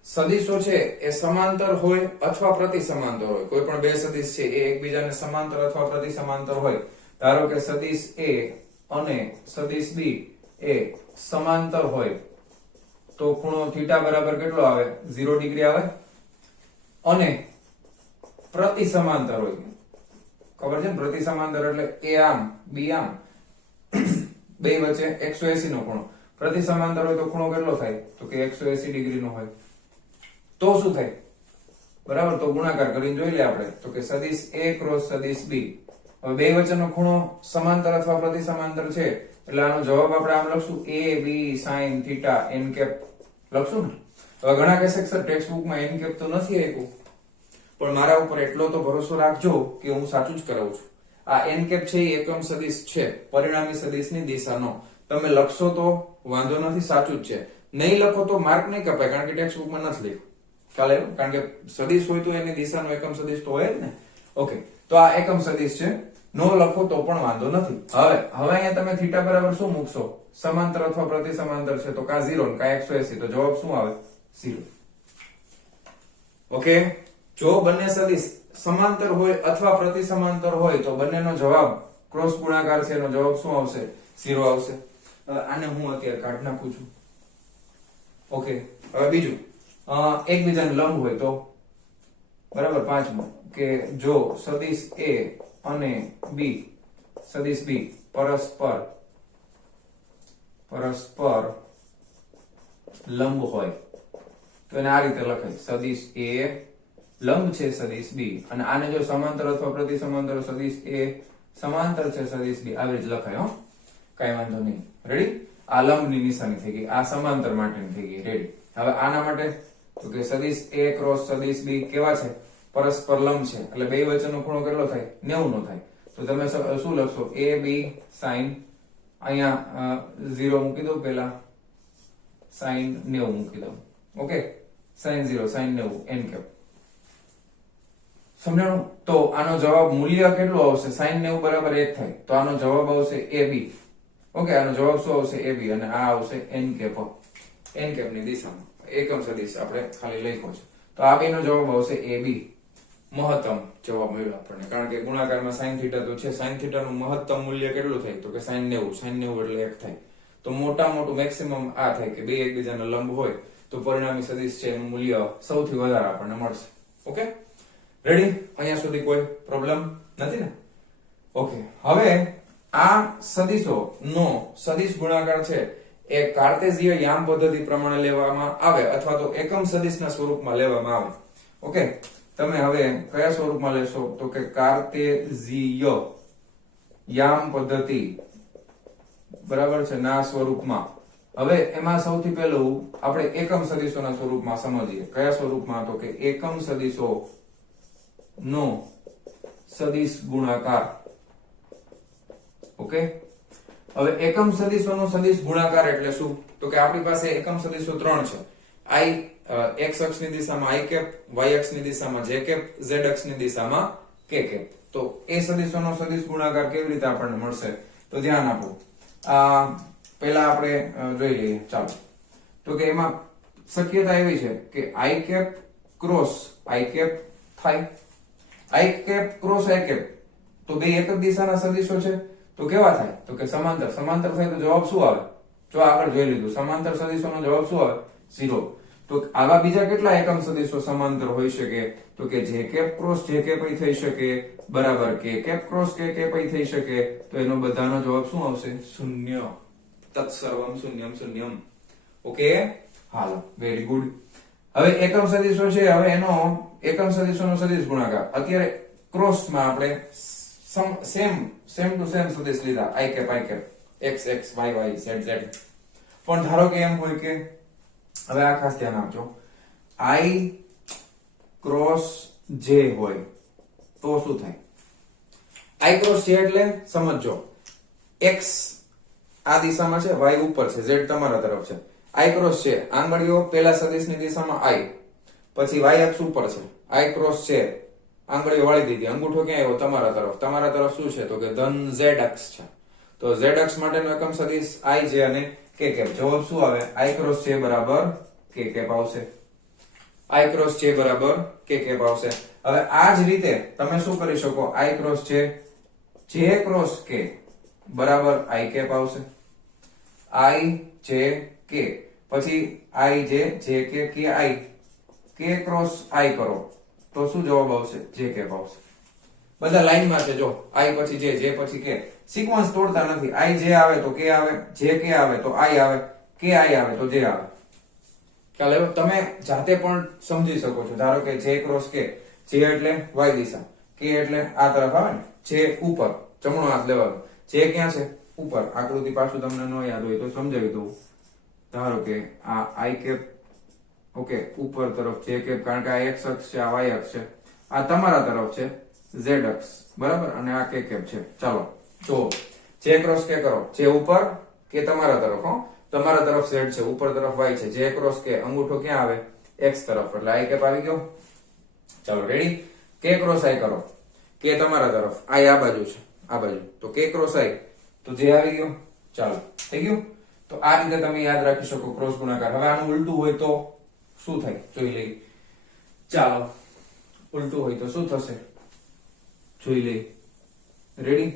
સદિશો છે એ સમાંતર હોય અથવા પ્રતિસમાંતર હોય. કોઈ પણ બે સદિશ છે એ એકબીજાને સમાંતર અથવા પ્રતિસમાંતર હોય. ધારો કે સદિશ a અને સદિશ b એ સમાંતર હોય તો ખૂણો થીટા બરાબર કેટલો આવે? 0 ડિગ્રી આવે. અને પ્રતિસમાંતર હોય, ખબર છે ને? પ્રતિસમાંતર એટલે a આમ b આમ, બે વચ્ચે 180 નો ખૂણો. પ્રતિસમાંતર હોય તો ખૂણો કેટલો થાય? તો કે 180 ડિગ્રી નો હોય. તો શું થાય? બરાબર, તો ગુણાકાર કરીને જોઈ લે આપણે. તો કે સદિશ a ક્રોસ સદિશ b. હવે બે વચ્ચેનો ખૂણો સમાંતર અથવા પ્રતિસમાંતર છે એટલે આનો જવાબ આપણે આમ લખશું a b sin θ n cap લખશું ને. હવે ઘણા કહેશે કે સર ટેક્સ્ટ બુકમાં n કેપ તો નથી આપ્યું, પણ મારા ઉપર એટલો તો ભરોસો રાખજો કે હું સાચું જ કરાવું છું. આ n કેપ છે એ એકમ સદિશ છે, પરિણામી સદિશની દિશાનો. તમે લખશો તો વાંધો નથી, સાચું જ છે. નહીં લખો તો માર્ક નહીં કપાય, કારણ કે ટેક્સ્ટ બુકમાં નથી લખ્યું. ખ્યાલ આવ્યો? કારણ કે સદિશ હોય તો એની દિશાનો એકમ સદિશ તો હોય જ ને. ઓકે, તો આ એકમ સદિશ છે, નો લખો તો પણ વાંધો નથી. હવે અહીંયા તમે થીટા બરાબર શું મૂકશો? સમાંતર અથવા પ્રતિ સમાંતર છે તો કા 0 ને કા 180, તો જવાબ શું આવે? 0. ઓકે, જો બંને સદિશ સમાંતર હોય અથવા પ્રતિ સમાંતર હોય તો બંનેનો જવાબ ક્રોસ ગુણાકાર છે, એનો જવાબ શું આવશે? 0 આવશે. હવે આને હું અત્યારે કાઢી નાખું છું. ઓકે, હવે બીજું, એકબીજાને લંબ હોય તો બરાબર. પાંચમું કે જો સદિશ A અને B, સદિશ B પરસ્પર લંબ હોય તો એને આ રીતે લખાય, સદિશ A લંબ છે સદિશ B, અને આને જો સમાંતર અથવા પ્રતિ સમાંતર, સદિશ A સમાંતર છે સદિશ B, આવી રીતે લખાય. કઈ વાંધો નહીં. રેડી? આ લંબની નિશાની થઈ ગઈ, આ સમાંતર માટેની થઈ ગઈ. રેડી? હવે આના માટે તો કે સદિશ A ક્રોસ સદિશ B કેવા છે? પરસ્પર લંબ છે, એટલે બે વચ્ચેનો ખૂણો કેટલો થાય? 90 નો થાય. તો તમે શું લખશો? AB sin, અહીંયા 0 મૂકી દો, પેલા sin 90 મૂકી દો. Okay, sin 0 sin 90 n cap. સમજાણું? તો આનો જવાબ મૂલ્ય કેટલું આવશે? sin 90 બરાબર 1 થાય, તો આનો જવાબ આવશે AB. ઓકે, આનો જવાબ શું આવશે? AB, અને આ આવશે n કેપ. n કેપ ની દિશામાં એકમ સદિશ આપણે ખાલી લખ્યો છે, તો આ બેનો જવાબ આવશે AB. મહત્તમ જવાબ મળ્યો આપણને, કારણ કે ગુણાકારમાં sin θ તો છે. sin θ નું મહત્તમ મૂલ્ય કેટલું થાય? તો કે sin 90. sin 90 એટલે 1 થાય. તો મોટું મેક્સિમમ આ થાય કે બે એકબીજાના લંબ હોય તો પરિણામી સદિશ છે એનું મૂલ્ય સૌથી વધારે આપણને મળશે. Okay, ready? અહીંયા સુધી કોઈ પ્રોબ્લેમ નથી ને? ઓકે, હવે આ સદિશો નો સદિશ ગુણાકાર છે એ કાર્ટેશિય યામ પદ્ધતિ પ્રમાણે લેવામાં આવે અથવા તો એકમ સદિશના સ્વરૂપમાં લેવામાં આવે. ઓકે, તમે હવે કયા સ્વરૂપમાં લેશો? તો કે કાર્ટેશિય યામ પદ્ધતિ, બરાબર છે, ના સ્વરૂપમાં. હવે એમાં સૌથી પહેલું આપણે એકમ સદિશોના સ્વરૂપમાં સમજીએ. કયા સ્વરૂપમાં? તો કે એકમ સદિશો નો સદિશ ગુણાકાર. ઓકે, હવે એકમ સદિશોનો સદિશ ગુણાકાર એટલે શું? તો કે આપણી પાસે એકમ સદિશો 3 છે. I x અક્ષની દિશામાં i કેપ, y અક્ષની દિશામાં j કેપ, z અક્ષની દિશામાં k કેપ. તો એ સદિશોનો સદિશ ગુણાકાર કેવી રીતે આપણને મળશે? તો ધ્યાન આપો. પહેલા આપણે જોઈ લઈએ. ચાલો, તો કે એમાં શક્યતા એવી છે કે i cap cross i cap થાય. i cap cross i cap તો બે એક જ દિશાના સદિશો છે, તો કેવા થાય? તો કે સમાંતર. સમાંતર થાય તો જવાબ શું આવે? જો આગળ જોઈ લીધું, સમાંતર સદિશોનો જવાબ શું આવે? 0. તો આવા બીજા કેટલા એકમ સદિશો સમાંતર હોઈ શકે? તો કે j cap cross j cap થઈ શકે, બરાબર k cap cross k cap થઈ શકે. તો એનો બધાનો જવાબ શું આવશે? 0. તત્સર્વમ શૂન્યમ શૂન્યમ. ઓકે, હાલો, વેરી ગુડ. હવે એકમ સદિશો છે, હવે એનો એકમ સદિશોનો સદિશ ગુણાકાર. અત્યારે ક્રોસમાં આપણે સેમ ટુ સેમ સદિશ લીધા, i cap x x y y z z. પણ ધારો કે એમ હોય કે, હવે આ ખાસ ધ્યાન આપજો, i ક્રોસ j હોય તો શું થાય? i ક્રોસ j એટલે સમજો, x આ દિશામાં છે, y ઉપર છે, z તમારા તરફ છે. i ક્રોસ j આંગળીઓ પેલા સદિશની દિશામાં i, પછી y અક્ષ ઉપર છે. i ક્રોસ j આંગળીઓ વાળી દીધી, અંગૂઠો ક્યાં આવ્યો? તમારા તરફ. તમારા તરફ શું છે? તો કે ધન z અક્ષ છે. તો z અક્ષ માટેનો એકમ સદિશ i j અને k કેપ. જવાબ શું આવે? i ક્રોસ j બરાબર k કેપ આવશે. i ક્રોસ j બરાબર k કેપ આવશે. હવે આ જ રીતે તમે શું કરી શકો? i cross j cross k બરાબર i કેપ આવશે. i j k પછી i j k k i k cross i કરો તો શું જવાબ આવશે? j કેપ આવશે. બધા લાઈનમાં છે, જો i પછી j પછી k. સિક્વન્સ તોડતા નથી. i j આવે તો k આવે, j k આવે તો i આવે, k i આવે તો j આવે. ખ્યાલ આવ્યો? તમે જાતે પણ સમજી શકો છો. ધારો કે j ક્રોસ k, j એટલે y દિશા, k એટલે આ તરફ આવે ને, j ઉપર જમણો હાથ લેવાનો, j ક્યાં છે? ઉપર. આકૃતિ પાછું તમને ન યાદ હોય તો સમજાવી દઉં. ધારો કે આ i કેપ, ઓકે, ઉપર તરફ j કેપ, કારણ કે આ x અક્ષ છે, આ y અક્ષ છે, આ તમારા તરફ છે z અક્ષ, બરાબર, અને આ k કેપ છે. ચાલો જો j ક્રોસ k કરો, j ઉપર, k તમારા તરફ, તમારા તરફ z છે, ઉપર તરફ y છે, j ક્રોસ k અંગૂઠો ક્યાં આવે? x તરફ, એટલે i કેપ આવી ગયો. ચાલો રેડી. k ક્રોસ i કરો, k તમારા તરફ, i આ બાજુ છે, આ બાજુ, તો k ક્રોસ i, તો જે આવી ગયો. ચાલો થઈ ગયું. તો આ રીતે તમે યાદ રાખી શકો ક્રોસ ગુણાકાર. હવે આનું ઉલટું હોય તો શું થાય જોઈ લઈએ. ચાલો ઉલટું હોય તો શું થશે જોઈ લઈએ. રેડી.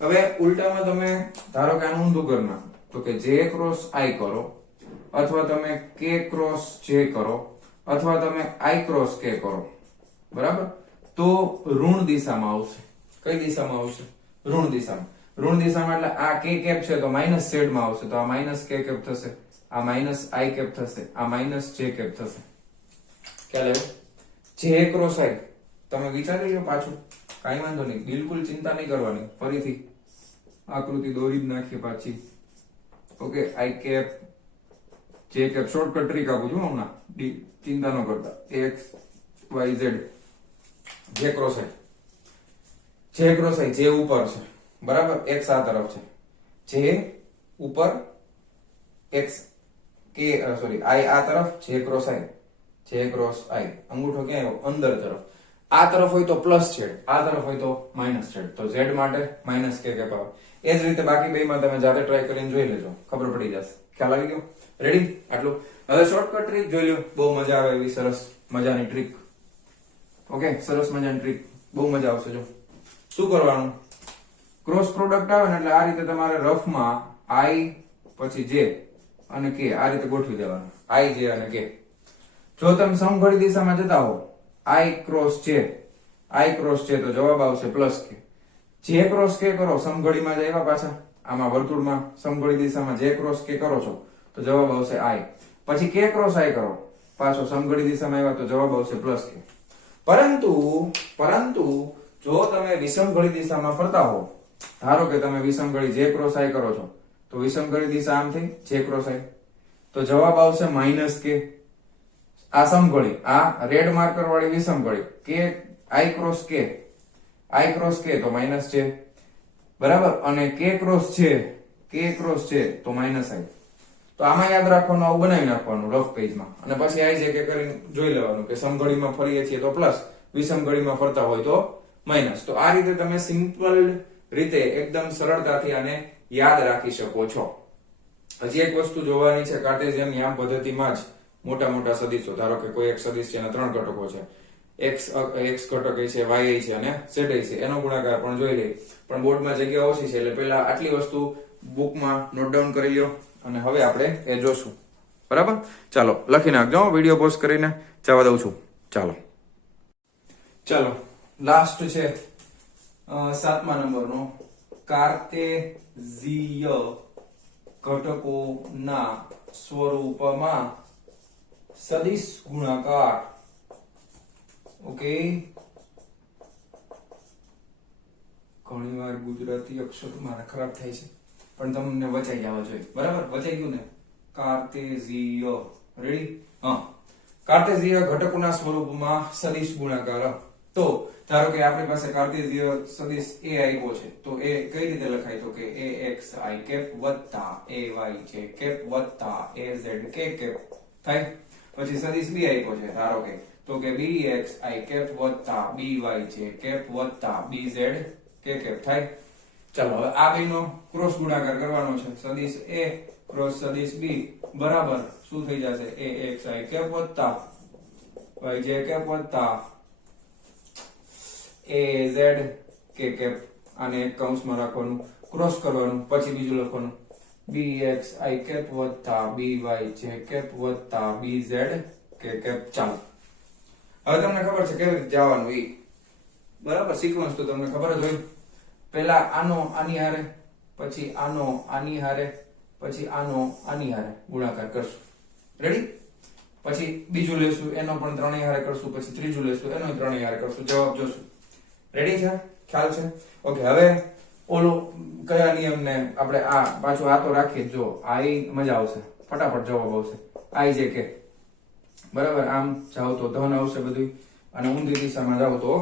હવે ઉલટામાં તમે ધારો કે આનું ઊંધું કરી નાખો, તો કે j ક્રોસ i કરો, અથવા તમે k ક્રોસ j કરો, અથવા તમે i ક્રોસ k કરો, બરાબર, તો ઋણ દિશામાં આવશે. કઈ દિશામાં આવશે? ઋણ દિશામાં. ઋણ દિશામાં એટલે આ k કેપ છે તો માઇનસ z માં આવશે, તો આ માઇનસ k કેપ થશે, આ માઇનસ i કેપ થશે, આ માઇનસ j કેપ થશે. ખ્યાલ આવ્યો? j ક્રોસ i તમે વિચારી લો પાછું, કાઈ વાંધો નહીં, બિલકુલ ચિંતા નહીં કરવાની. ફરીથી આકૃતિ દોરી જ નાખીએ પાછી. Okay, i cap j cap, shortcut trick આપું છું હમણાં, ચિંતા ન કરતા. x y z, j cross i, j cross i, j ઉપર છે, બરાબર, x આ તરફ છે, j ઉપર, x k સોરી i આ તરફ, j cross i, j cross i, અંગૂઠો ક્યાં આવ્યો? અંદર તરફ. આ તરફ હોય તો પ્લસ z, આ તરફ હોય તો માઇનસ z, તો z માટે માઇનસ k કેપ આવે. એ જ રીતે બાકી બેમાં તમે જાતે ટ્રાય કરીને જોઈ લેજો, ખબર પડી જશે. ખ્યાલ આવી ગયો? રેડી? આટલું. હવે શોર્ટકટ ટ્રીક જોઈ લો, બહુ મજા આવે એવી સરસ મજાની ટ્રીક. ઓકે, સરસ મજાની ટ્રીક, બહુ મજા આવશે. જો શું કરવાનું, ક્રોસ પ્રોડક્ટ આવે ને એટલે આ રીતે તમારે રફમાં i પછી j અને k આ રીતે ગોઠવી દેવાનું, i j અને k. જો તમે સમઘડી દિશામાં જતા હો, i cross j, i cross j, તો જવાબ આવશે plus k. j cross k કરો, સમઘડીમાં જ આવ્યા પાછા, આમાં વર્તુળમાં સમઘડી દિશામાં j ક્રોસ k કરો છો તો જવાબ આવશે i. પછી k ક્રોસ i કરો, પાછો સમઘડી દિશામાં આવ્યા તો જવાબ આવશે પ્લસ k. પરંતુ જો તમે વિષમઘડી દિશામાં ફરતા હો, ધારો કે તમે વિષમઘડી j ક્રોસ i કરો છો, તો વિષમઘડી દિશા આમ થઈ j ક્રોસ i, તો જવાબ આવશે માઇનસ k. આ સમઘડી, આ રેડ માર્કર વાળી વિષમઘડી, k i cross k, i cross k તો માઇનસ j, બરાબર, અને k ક્રોસ j તો માઇનસ i. તો આમાં યાદ રાખવાનું, આવું બનાવી નાખવાનું રફ પેજમાં, અને પછી i j k કરીને જોઈ લેવાનું કે સમઘડીમાં ફરીએ છીએ તો પ્લસ, વિષમઘડીમાં ફરતા હોય તો માઇનસ. તો આ રીતે તમે સિમ્પલ રીતે એકદમ સરળતાથી આને યાદ રાખી શકો છો. હજી એક વસ્તુ જોવાની છે, કાર્ટેશિયન યામ પદ્ધતિમાં જ મોટા સદિશો, ધારો કે કોઈ એક સદિશ છે એના 3 ઘટકો છે, x ઘટક છે, y છે અને z છે, એનો ગુણાકાર પણ જોઈ લઈએ. પણ બોર્ડમાં જગ્યા ઓછી છે એટલે પહેલા આટલી વસ્તુ બુકમાં નોટ ડાઉન કરી લ્યો, અને હવે આપણે એ જોશું. બરાબર, ચાલો લખી નાખજો, વિડીયો પોઝ કરીને જવા દઉં છું. ચાલો લાસ્ટ છે 7મા નંબરનો, કાર્ટેઝીય ઘટકોના સ્વરૂપમાં સદિશ ગુણાકાર. ઓકે, ઘણીવાર ગુજરાતી અક્ષર મારા ખરાબ થાય છે, પણ તમને વચાઈ જવા જોઈએ. બરાબર, વચાઈ ગયું ને? કાર્ટેઝીય. રેડી? હા, કાર્ટેઝીય ઘટકોના સ્વરૂપમાં સદિશ ગુણાકાર. તો ધારો કે આપણી પાસે કાર્ટેઝીય સદિશ a આપ્યો છે, તો એ કઈ રીતે લખાય? તો કે ax i કેપ વત્તા ay j કેપ વત્તા az k કેપ થાય. પછી સદિશ b આપ્યો છે, ધારો કે, તો કે bx i કેપ વત્તા by j કેપ વત્તા bz k કેપ થાય. ચાલો હવે આ બેનો ક્રોસ ગુણાકાર કરવાનો છે. સદિશ a ક્રોસ સદિશ b બરાબર શું થઈ જશે? ax i કેપ વત્તા yj કેપ વત્તા az k કેપ. આને એક કૌંસમાં રાખવાનું, ક્રોસ કરવાનું, પછી બીજું લખવાનું bx i કેપ વત્તા by j કેપ વત્તા bz k કેપ. ચાલો હવે તમને ખબર છે કેવી રીતે જવાનું ઈ, બરાબર, સિક્વન્સ તો તમને ખબર જ હોય. પહેલા આનો આની હારે, પછી આનો આની હારે, પછી આનો આની હારે ગુણાકાર કરશું. રેડી? પછી બીજું લેશું, એનો પણ ત્રણેય હારે કરશું, પછી ત્રીજું લેશું, એનો ત્રણેય હારે કરશું, જવાબ જોશું. રેડી છે? ખ્યાલ છે? ઓકે, હવે ઓલો કયા નિયમને આપણે આ પાછું આ તો રાખીએ, જો આ મજા આવશે, ફટાફટ જવાબ આવશે. i j k, બરાબર, આમ જાવ તો ધન આવશે બધું, અને ઊંધી દિશામાં જાવ તો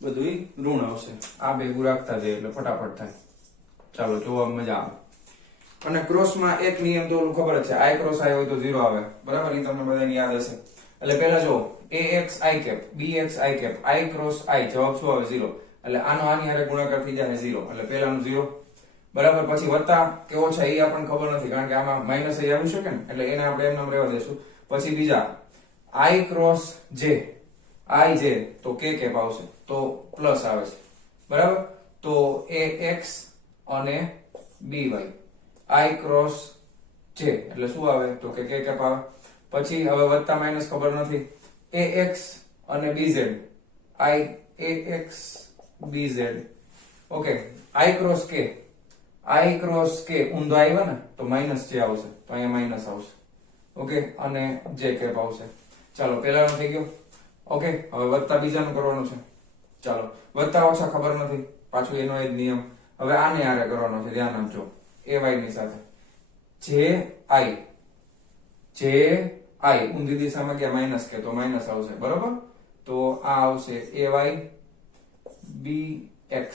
બધું ઋણ આવશે. આ ભેગું રાખતા જઈએ એટલે ફટાફટ થાય. ચાલો જોવા મજા આવે. અને ક્રોસમાં એક નિયમ તો ઓલું ખબર જ છે, i ક્રોસ i હોય તો 0 આવે, બરાબર? એ તમને બધાને યાદ હશે. એટલે પહેલા જો ax i cap bx i cap i cross i, જવાબ શું આવે? 0. એટલે આનો આની હારે ગુણાકાર થઈ જાય 0, એટલે પહેલાનું 0, બરાબર? પછી વત્તા કે ઓછા એ આપણને ખબર નથી, કારણ કે આમાં માઈનસ એ આવી શકે ને, એટલે એને આપણે એમ રહેવા દેશું. પછી બીજા i cross j, i j તો k cap આવશે, તો પ્લસ આવે છે, બરાબર? તો ax અને by i ક્રોસ j એટલે શું આવે? તો કે k cap આવે. પછી હવે વત્તા માઈનસ ખબર નથી, ax અને bz ax bz, okay. i cross k ઊંધો આવ્યો ને તો માઈનસ j આવશે, તો અહીંયા માઈનસ આવશે, ઓકે. અને j cap આવશે. ચાલો પહેલાનું થઈ ગયું, ઓકે. હવે વત્તા બીજાનું કરવાનું છે. ચાલો વત્તા ઓછા ખબર નથી, પાછું એનો એ જ નિયમ. હવે આને હારે કરવાનો છે, ધ્યાન આપજો, ay ની સાથે ji ઊંધી દિશામાં ગયા માઈનસ કે તો માઈનસ આવશે, બરોબર? તો આ આવશે ay bx,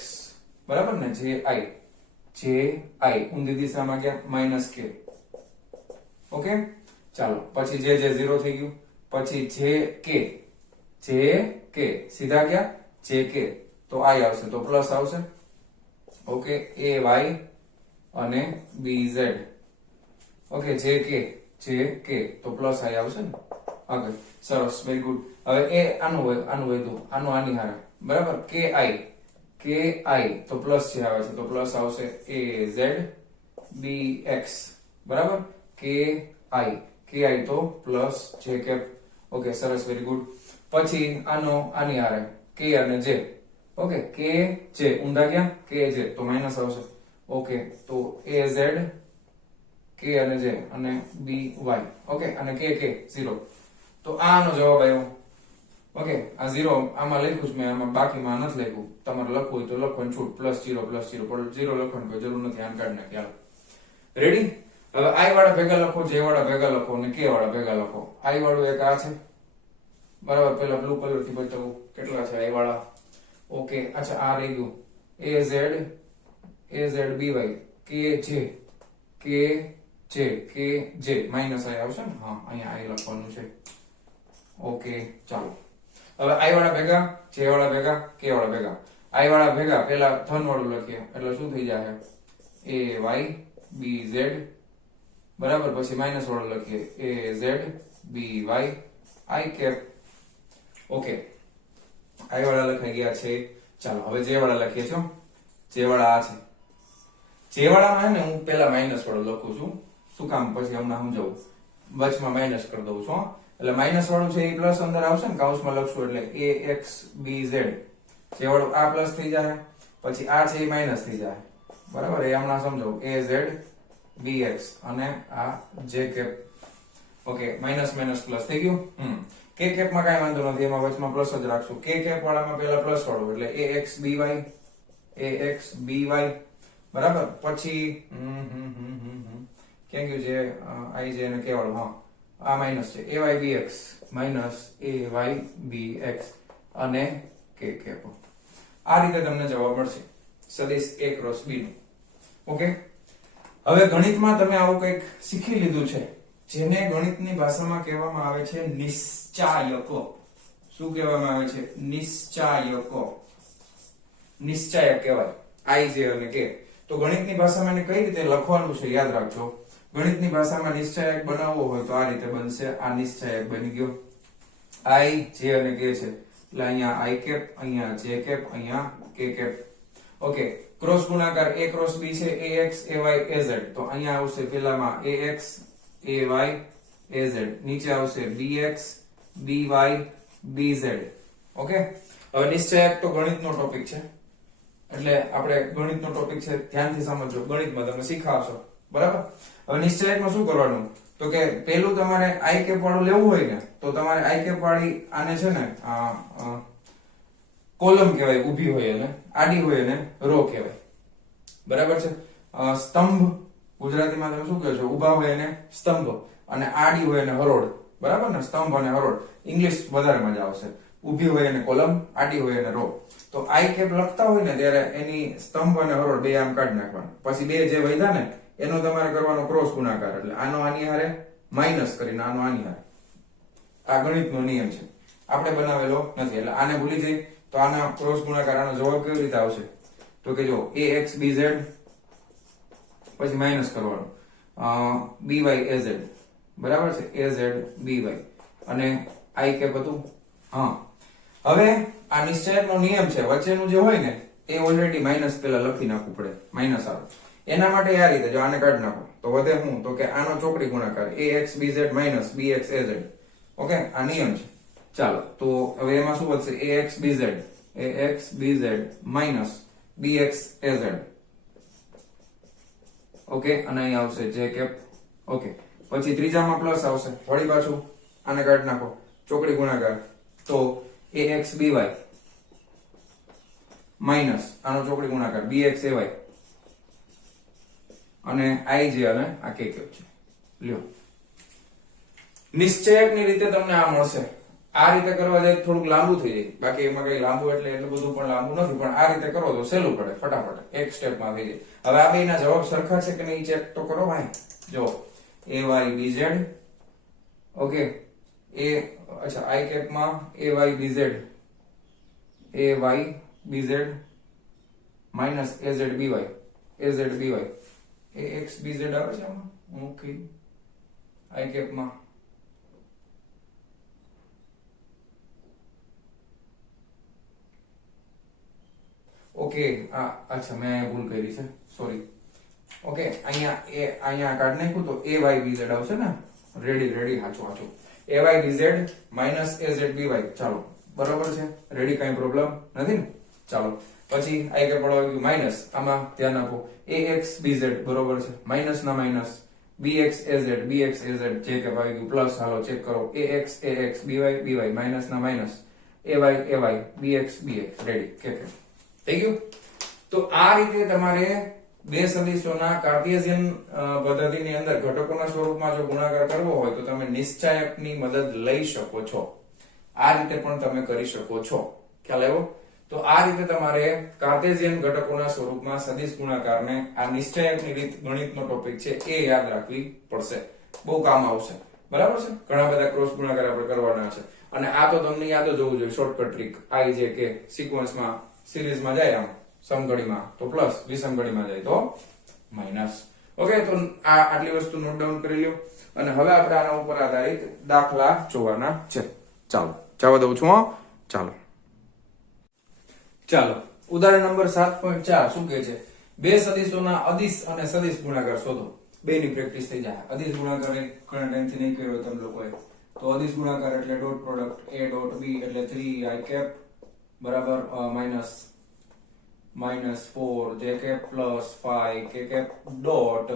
બરાબર ને? ji ઊંધી દિશામાં ગયા માઈનસ કે, ઓકે. ચાલો પછી જે 0 થઈ ગયું. પછી jk સીધા ગયા jk, તો i આવશે, તો પ્લસ આવશે, ઓકે. ay અને bz, ઓકે. jk તો પ્લસ i આવશે ને, ઓકે. સરસ, વેરી ગુડ. હવે એ આનું વધ્યું, આનું આની હારે, બરાબર? ki તો પ્લસ જે આવે છે, તો પ્લસ આવશે az bx, બરાબર? ki તો પ્લસ j cap, ઓકે. સરસ, વેરી ગુડ. પછી આની હારે k અને j, ઓકે. k j ઊંધા ગયા, k j તો માઈનસ આવશે, ઓકે. તો az k અને j અને by, ઓકે. અને k 0, તો આનો જવાબ આવ્યો, ઓકે. આ 0 આમાં લખ્યું છે મેં, આમાં બાકીમાં નથી લખ્યું, તમારે લખવું હોય તો લખવાનું છૂટ, +0 પણ 0 લખવાની કોઈ જરૂર નથી, આમ કાઢી નાખી. હાલો રેડી. હવે i વાળા ભેગા લખો, j વાળા ભેગા લખો અને k વાળા ભેગા લખો. i વાળું એક આ છે, બરાબર? પેલા બ્લુ કલર થી બતાવું કેટલા છે i વાળા, ઓકે. અચ્છા, આ રહી ગયું az by kj minus i આવશે ને, હા અહીંયા i લખવાનું છે, ઓકે. ચાલો હવે i વાળા ભેગા, j વાળા ભેગા, k વાળા ભેગા. i વાળા ભેગા પેલા ધન વાળું લખીએ, એટલે શું થઈ જાય? ay bz, બરાબર? પછી માઈનસ વાળું લખીએ az by i cap, okay. i વાળા લખાઈ ગયા છે. ચાલો હવે j વાળા લખીએ છો. j વાળા આ છે. j વાળામાં ને હું પેલા માઈનસ વાળું લખું છું, શું કામ? પછી હમણાં સમજાવું. વચમાં માઈનસ કરી દઉં છું, એટલે માઈનસ વાળું છે એ પ્લસ અંદર આવશે ને, કૌંસમાં લખશું, એટલે ax bz, j વાળું આ પ્લસ થઈ જાય, પછી આ છે એ માઈનસ થઈ જાય, બરાબર? એ હમણાં સમજાવું, az bx અને આ j cap, okay. Minus plus થઈ ગયું. k cap માં કાંઈ વાંધો નથી, એમાં વચમાં પ્લસ જ રાખશું. k cap વાળામાં પેલા પ્લસ વાળું, એટલે ax by, બરાબર? પછી ક્યાં ગયું છે i j અને k વાળું? હા, આ માઈનસ છે, ay bx minus ay bx અને k cap. આ રીતે તમને જવાબ મળશે સદિશ a ક્રોસ b નું, ઓકે. હવે ગણિતમાં તમે આવું કંઈક શીખી લીધું છે, જેને ગણિતની ભાષામાં કહેવામાં આવે છે નિશ્ચાયકો. શું કહેવામાં આવે છે? નિશ્ચાયકો. નિશ્ચાયક કહેવાય i j અને k. તો ગણિતની ભાષામાં એને કઈ રીતે લખવાનું છે યાદ રાખજો. ગણિતની ભાષામાં નિશ્ચાયક બનાવવો હોય તો આ રીતે બનશે. આ નિશ્ચાયક બની ગયો, i j અને k છે, એટલે અહીંયા i cap, અહીંયા j cap, અહીંયા k cap, ઓકે. ક્રોસ ગુણાકાર a ક્રોસ b છે, ax ay az, તો અહીંયા આવશે પેલામાં ax ay az, નીચે આવશે bx by bz, ઓકે. હવે નિશ્ચયક તો ગણિતનો ટોપિક છે, એટલે આપણે ગણિતનો ટોપિક છે, ધ્યાનથી સમજો, ગણિતમાં તમે શીખાવશો, બરાબર? હવે નિશ્ચયકમાં શું કરવાનું? તો કે પેલું તમારે i cap વાળું લેવું હોય ને, તો તમારે i cap વાળી આને છે ને કોલમ કહેવાય, ઊભી હોય અને આડી હોય અને રો કહેવાય, બરાબર છે? સ્તંભ ગુજરાતીમાં તમે શું કહો છો? ઊભા હોય અને સ્તંભ, અને આડી હોય અને હરોળ, બરાબર ને? સ્તંભ અને હરોળ. ઇંગ્લિશ વધારે મજા આવશે. ઊભી હોય અને કોલમ, આડી હોય અને રો. તો i cap લખતા હોય ને ત્યારે એની સ્તંભ અને હરોળ બે આમ કાઢી નાખવાના, પછી બે જે વધ્યા ને એનો તમારે કરવાનો ક્રોસ ગુણાકાર, એટલે આનો આની હારે માઇનસ કરીને આનો આની હારે. આ ગણિતનો નિયમ છે, આપણે બનાવેલો નથી, એટલે આને ભૂલી જઈ તો આના ક્રોસ ગુણાકાર, આનો જવાબ કેવી રીતે આવશે તો કે જો ax bz પછી માઇનસ કરવાનું by az, બરાબર છે, az by અને i કેપ હતું. હા, હવે આ નિશ્ચયકનો નિયમ છે, વચ્ચેનું જે હોય ને એ ઓલરેડી માઇનસ પેલા લખી નાખવું પડે, માઇનસ આવે. એના માટે આ રીતે જો આને કાઢી નાખો તો વધે શું તો કે આનો ચોકડી ગુણાકાર ax bz minus bx az. Okay, આ નિયમ છે. ચાલો તો હવે એમાં શું વધશે ax bz minus bx az. Okay, અને અહીં આવશે j કેપ. ઓકે, પછી ત્રીજામાં પ્લસ આવશે, વળી પાછું આને કાઢી નાખો ચોકડી ગુણાકાર તો ax by માઇનસ આનો ચોકડી ગુણાકાર bx ay અને ij અને આ k કેપ છે. લ્યો, નિશ્ચયકની રીતે તમને આ મળશે. આ રીતે કરવા જાય થોડુંક લાંબુ થઈ જાય, બાકી એમાં કઈ લાંબુ એટલે એટલું બધું પણ લાંબુ નથી, પણ આ રીતે કરો તો સહેલું પડે, ફટાફટ એક સ્ટેપમાં થઈ જાય. હવે આ બેના જવાબ સરખા છે કે નહીં ચેક તો કરો ભાઈ. જો ay bz, ઓકે, અચ્છા i કેપમાં ay bz minus az by ax bz આવે છે આમાં. ઓકે, i કેપમાં ઓકે, અચ્છા મેં ભૂલ કરી છે, સોરી. ઓકે, અહીંયા કાઢી નાખ્યું તો ay bz આવશે ને. રેડી હાચું ay bz minus az by. ચાલો, બરાબર છે, રેડી, કઈ પ્રોબ્લેમ નથી ને. ચાલો, પછી i કે પડવા ગયું માઇનસ, આમાં ધ્યાન આપો ax bz બરોબર છે, માઇનસ ના માઇનસ bx az જે કે આવી ગયું પ્લસ. હાલો ચેક કરો ax by માઇનસ ના માઇનસ ay bx રેડી કે થઈ ગયું. તો આ રીતે તમારે બે સદિશોના કાર્ટેશિયન પદ્ધતિની અંદર ઘટકોના સ્વરૂપમાં જો ગુણાકાર કરવો હોય તો તમે નિશ્ચાયકની મદદ લઈ શકો છો. આ રીતે પણ તમે કરી શકો છો, ખ્યાલ આવ્યો? તો આ રીતે તમારે કાર્ટેશિયન ઘટકોના સ્વરૂપમાં સદિશ ગુણાકારને આ નિશ્ચયકની રીત ગણિતનો ટોપિક છે એ યાદ રાખવી પડશે, બહુ કામ આવશે, બરાબર છે. ઘણા બધા ક્રોસ ગુણાકાર આપણે કરવાના છે, અને આ તો તમને યાદ જ હોવું જોઈએ, શોર્ટકટ ટ્રીક. આ જે કે સિક્વન્સમાં સિરીઝમાં જાય આમ સમઘડીમાં તો પ્લસ, વિષમઘડીમાં જાય તો માઇનસ. ઓકે, તો આ આટલી વસ્તુ નોટ ડાઉન કરી લ્યો, અને હવે આપણે આના ઉપર આધારિત દાખલા જોવાના છે. ચાલો જવા દઉં છું. ચાલો ઉદાહરણ નંબર 7.4 શું કહે છે? બે સદિશોના અદિશ અને સદિશ ગુણાકાર શોધો. બેની પ્રેક્ટિસ થઈ જાય. અદિશ ગુણાકાર ઘણા ટાઈમથી નહીં કર્યો તમે લોકોએ, તો અદિશ ગુણાકાર એટલે dot product a dot b એટલે 3i કેપ બરાબર -4 j cap plus 5 k cap dot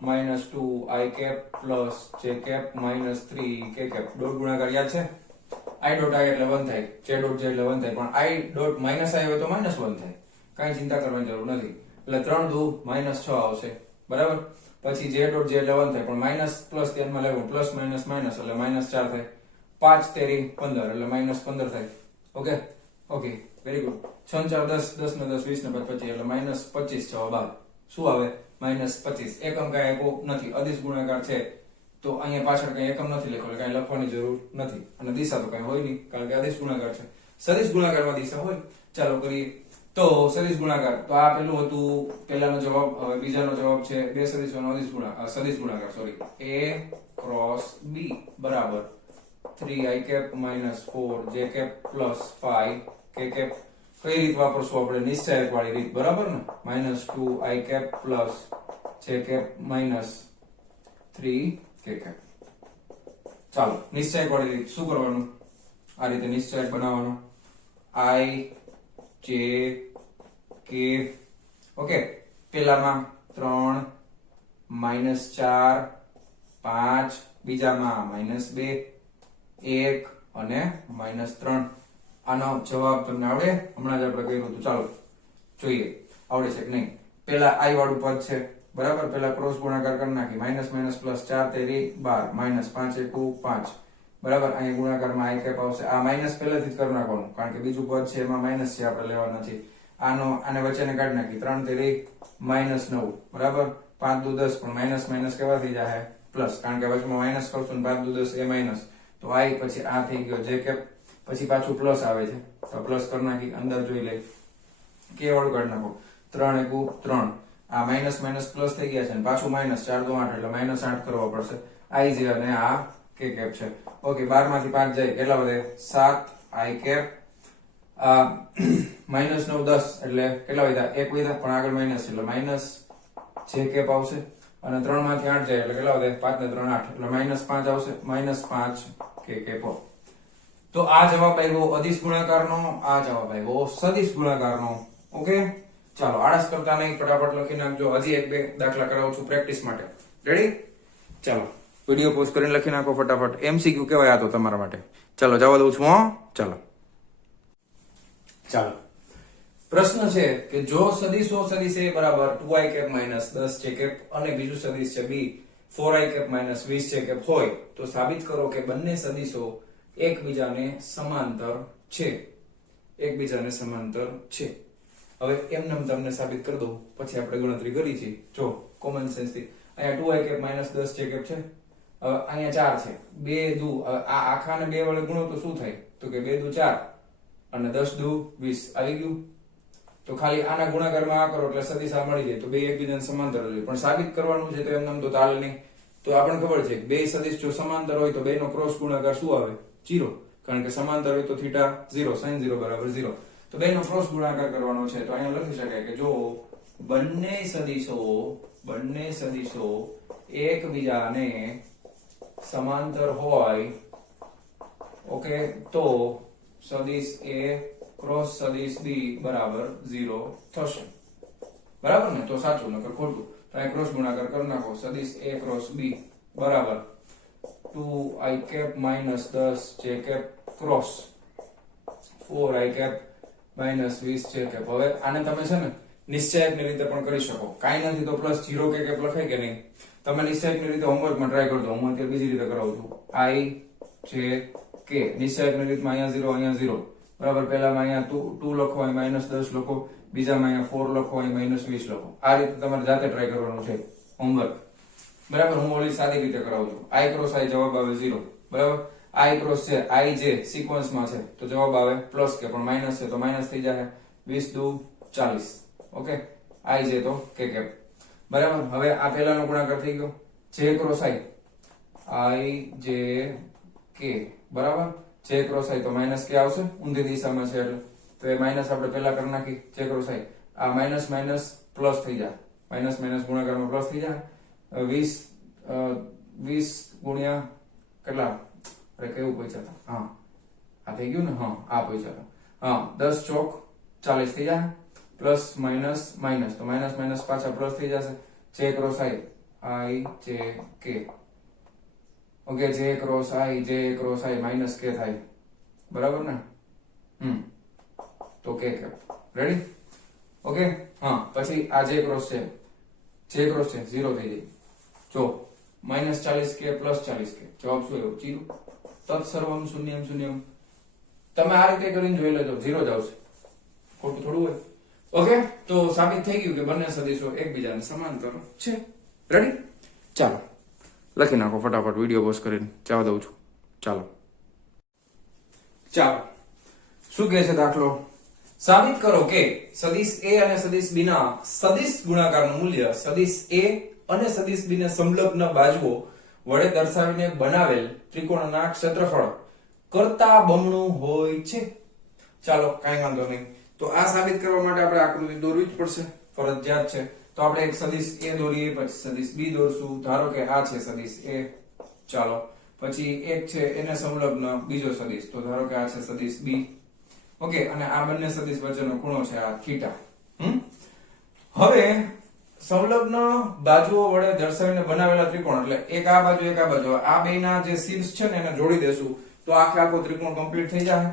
-2i cap plus j cap -3 k cap. Dot ગુણાકાર યાદ છે? i ડોટ i એટલે 1 થાય, j ડોટ j એટલે 1 થાય, પણ i ડોટ માઇનસ i હોય તો -1 થાય. કાંઈ ચિંતા કરવાની જરૂર નથી. એટલે 3 દુ -6 આવશે, બરાબર. પછી j ડોટ j એટલે 1 થાય, પણ માઇનસ પ્લસ ધ્યાનમાં લેવું, પ્લસ માઇનસ માઇનસ એટલે -4 થાય. 5 તેરી 15 એટલે -15 થાય. Okay, very good. 6 4 10 10 ને 10 20 ને 25 એટલે -25 જવાબ આવે. શું આવે? -25. એકમ કાંઈ આપ્યો નથી, અદિશ ગુણાકાર છે તો અહીંયા પાછળ કઈ એકમ નથી લખેલું, કઈ લખવાની જરૂર નથી, અને દિશા તો કઈ હોય નહીં કારણ કે અદિશ ગુણાકાર છે. સદિશ ગુણાકારમાં દિશા હોય. ચાલો કરીએ તો સદિશ ગુણાકાર. તો આ પેલું હતું પહેલાનો જવાબ. હવે બીજાનો જવાબ છે બે સદિશોનો સદિશ ગુણાકાર સોરી a ક્રોસ b બરાબર 3i cap -4 j cap plus 5 k cap. કઈ રીત વાપરશું આપણે? નિશ્ચયક વાળી રીત, બરાબર ને? -2i cap plus j cap -3 k cap. ચાલો નિશ્ચયક વાળી રીત શું કરવાનું? આ રીતે નિશ્ચયક બનાવવાનો. i j k. ઓકે, પેલામાં 3 -4 5, બીજામાં -2 1 અને -3. આનો જવાબ તમને આવડે? હમણાં જ આપણે કર્યું હતું. ચાલો જોઈએ આવડે છે કે નહીં. પેલા i વાળું પદ છે, બરાબર. પેલા ક્રોસ ગુણાકાર કરી નાખી. માઇનસ પ્લસ 4 તેરી 12 -5 એકુ 5, બરાબર. અહીંયા ગુણાકારમાં i કેપ આવશે. આ માઇનસ પહેલેથી જ કરી નાખવાનું કારણ કે બીજું પદ છે એમાં માઇનસ છે, આપણે લેવા નથી. આને વચ્ચેને કાઢી નાખી. 3 તેરી -9, બરાબર. 5 દુ 10 પણ માઇનસ માઇનસ કેવા થઈ જાય પ્લસ, કારણ કે વચમાં માઇનસ કરશું ને 5 દુ 10 એ માઇનસ, તો i પછી આ થઈ ગયો જે કેપ, પછી પાછું પ્લસ આવે છે તો પ્લસ કરી નાખી, અંદર જોઈ લઈ કે વાળું કાઢી નાખો, 3 એકુ 3, આ માઇનસ માઇનસ પ્લસ થઈ ગયા છે ને પાછું માઇનસ 4 દુ 8 એટલે માઇનસ 8 કરવા પડશે, i જે અને આ કે કેપ છે. ઓકે 12 માંથી 5 જાય કેટલા વધે 7 i કેપ, માઇનસ 9 10 એટલે કેટલા વધ્યા 1 વધ્યા, પણ આગળ માઇનસ એટલે માઇનસ જે કેપ આવશે, અને 3 માંથી 8 જાય એટલે કેટલા વધે 5 ને 3 8 એટલે -5 આવશે, -5 કે કેપો. તો આ જવાબ આવ્યો અદિશ ગુણાકારનો, આ જવાબ આવ્યો સદિશ ગુણાકારનો. ઓકે ચાલો આળસ કરતા નહીં, ફટાફટ લખી નાખજો. હજી એક બે દાખલા કરાવું છું પ્રેક્ટિસ માટે. રેડી? ચાલો વિડિયો પોઝ કરીને લખી નાખો ફટાફટ. એમસીક્યુ કહેવાય આ તો તમારા માટે. ચાલો જવા દઉં છું. ચાલો ચાલો પ્રશ્ન છે કે જો સદિશો સદિશ a બરાબર 2i cap minus 10 j cap અને બીજું સદિશ છે b 4i cap minus 20 j cap હોય તો સાબિત કરો કે બંને સદિશો એકબીજાને સમાંતર છે. એકબીજાને સમાંતર છે. હવે એમને તમને સાબિત કરી દઉં, પછી આપણે ગણતરી કરી છે. જો કોમન સેન્સ થી અહીંયા 2i cap minus 10 j cap છે, હવે અહીંયા 4 છે, 2 દુ આ આખાને 2 વડે ગુણો તો શું થાય, તો કે 2 દુ 4 અને 10 દુ 20 આવી ગયું. તો ખાલી આના ગુણાકારમાં આ કરો એટલે સદિશ આ મળી જાય, તો બે એકબીજાને સમાંતર હોય. પણ સાબિત કરવાનું છે તો એમને તો તાલ નહીં. તો આપણને ખબર છે કે બે સદિશ જો સમાંતર હોય તો બેનો ક્રોસ ગુણાકાર શું આવે 0, કારણ કે સમાંતર હોય તો θ 0 sin 0 બરાબર 0. તો બેનો ક્રોસ ગુણાકાર કરવાનો છે. તો અહીંયા લખી શકાય કે જો બંને સદિશો એકબીજાને સમાંતર હોય, ઓકે, તો સદિશ a ક્રોસ સદિશ b બરાબર 0 થશે. બરાબર ને? તો સાચું નકર ખોટું. તો અહીં ક્રોસ ગુણાકાર કરી નાખો. સદિશ a ક્રોસ b બરાબર 2i cap minus 10 j cap cross 4i cap minus 20 j cap. હવે આને તમે છે ને નિશ્ચયકની રીતે પણ કરી શકો. કાંઈ નથી તો પ્લસ 0 કે કેપ લખાય કે નહીં? તમે નિશ્ચયકની રીતે હોમવર્કમાં ટ્રાય કરજો. હું અત્યારે બીજી રીતે કરાવું છું. i j k નિશ્ચયકની રીતમાં અહીંયા 0 અહીંયા 0 બરાબર. પહેલામાં અહીંયા 2 લખો, અહીં માઈનસ 10 લખો, બીજામાં અહીંયા 4 લખો, અહીં માઈનસ 20 લખો. આ રીતે તમારે જાતે ટ્રાય કરવાનું છે હોમવર્ક. બરાબર? હું ઓલી સાદી રીતે કરાવું છું. i ક્રોસ i જવાબ આવે 0. બરાબર? i ક્રોસ છે i જે સિક્વન્સમાં છે તો જવાબ આવે પ્લસ કે, પણ માઈનસ છે તો માઈનસ થઈ જાય 20 દુ 40. ઓકે, i જે તો કે કેપ. બરાબર? હવે આ પહેલાનો ગુણાકાર થઈ ગયો. j cross i j k બરાબર. j ક્રોસ i તો માઈનસ કે આવશે, ઊંધી દિશામાં છે એટલે. તો એ માઈનસ આપણે પહેલા કરી નાખી. j ક્રોસ i આ માઈનસ માઈનસ પ્લસ થઈ જાય, માઈનસ માઈનસ ગુણાકારમાં પ્લસ થઈ જાય. 20 ગુણ્યા કેટલા, અરે કેવું પૂછ્યા હતા, હા આ થઈ ગયું ને, હા આ પૂછ્યા હતા, હા 10 ચોક 40 થઈ જાય, પ્લસ માઈનસ માઈનસ તો માઈનસ માઈનસ પાછા પ્લસ થઈ જશે. j cross i j k, okay, j cross i minus k થાય. બરાબર ને? તો k કેપ. રેડી? ઓકે, હા પછી આ j ક્રોસ છે 0 થઈ જાય. જો માઈનસ 40k પ્લસ 40k જવાબ શું આવ્યો 0. તત્સર્વમ શૂન્યમ શૂન્યમ. તમે આ રીતે કરીને જોઈ લેજો, 0 જ આવશે, ખોટું થોડું હોય. ઓકે, તો સાબિત થઈ ગયું કે બંને સદિશો એકબીજાને સમાંતર છે. રેડી? ચાલો લખી નાખો ફટાફટ, વિડીયો પોઝ કરીને જવા દઉં છું. ચાલો શું કહે છે દાખલો? સાબિત કરો કે સદિશ a અને સદિશ b ના સદિશ ગુણાકારનું મૂલ્ય સદિશ a અને સદિશ b ને સંલગ્ન બાજુઓ વડે દર્શાવીને બનાવેલ ત્રિકોણના ક્ષેત્રફળ કરતા બમણું હોય છે. ચાલો કાંઈ વાંધો નહીં. તો આ સાબિત કરવા માટે આપણે આકૃતિ દોરવી જ પડશે, ફરજિયાત છે. તો આપણે એક સદિશ a દોરીએ, પછી સદિશ b દોરશું. ધારો કે આ છે સદિશ a. ચાલો પછી એક છે એને સંલગ્ન બીજો સદિશ, તો ધારો કે આ છે સદિશ b. ઓકે, અને આ બંને સદિશ વચ્ચેનો ખૂણો છે આ થીટા. હવે સંલગ્ન બાજુઓ વડે દર્શાવીને બનાવેલા ત્રિકોણ એટલે એક આ બાજુ એક આ બાજુ, આ બેના જે શીર્ષ છે ને એને જોડી દેશું તો આખે આખો ત્રિકોણ કમ્પ્લીટ થઈ જાય.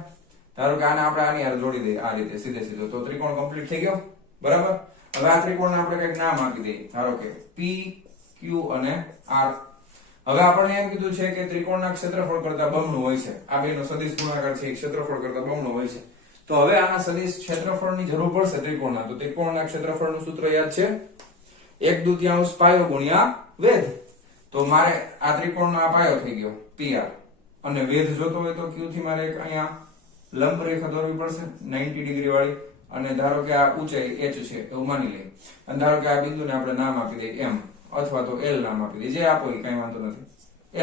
ધારો કે આને આપણે આની હારે જોડી દઈએ આ રીતે સીધે સીધો, તો ત્રિકોણ કમ્પ્લીટ થઈ ગયો. બરાબર? હવે આ ત્રિકોણને આપણે કંઈક નામ આપી દઈએ, ધારો કે p q અને r. હવે આપણને એમ કીધું છે કે ત્રિકોણના ક્ષેત્રફળ કરતા બમણું હોય છે. આ બેનો સદિશ ગુણાકાર છે ક્ષેત્રફળ કરતા બમણું હોય છે. તો હવે આના સદિશ ક્ષેત્રફળની જરૂર પડશે ત્રિકોણના. તો ત્રિકોણના ક્ષેત્રફળનું સૂત્ર યાદ છે? 1/2 પાયો ગુણ્યા વેધ. તો મારે આ ત્રિકોણનો આ પાયો થઈ ગયો PR, અને વેધ જોતો હોય તો Q થી મારે એક અહીંયા લંબ રેખા દોરવી પડશે 90 ડિગ્રી વાળી, અને ધારો કે આ ઊંચાઈ h છે એવું માની લઈએ, અને ધારો કે આ બિંદુને આપણે નામ આપી દઈએ M, અથવા તો L નામ આપી દઈએ, જે આપો એ કઈ વાંધો નથી,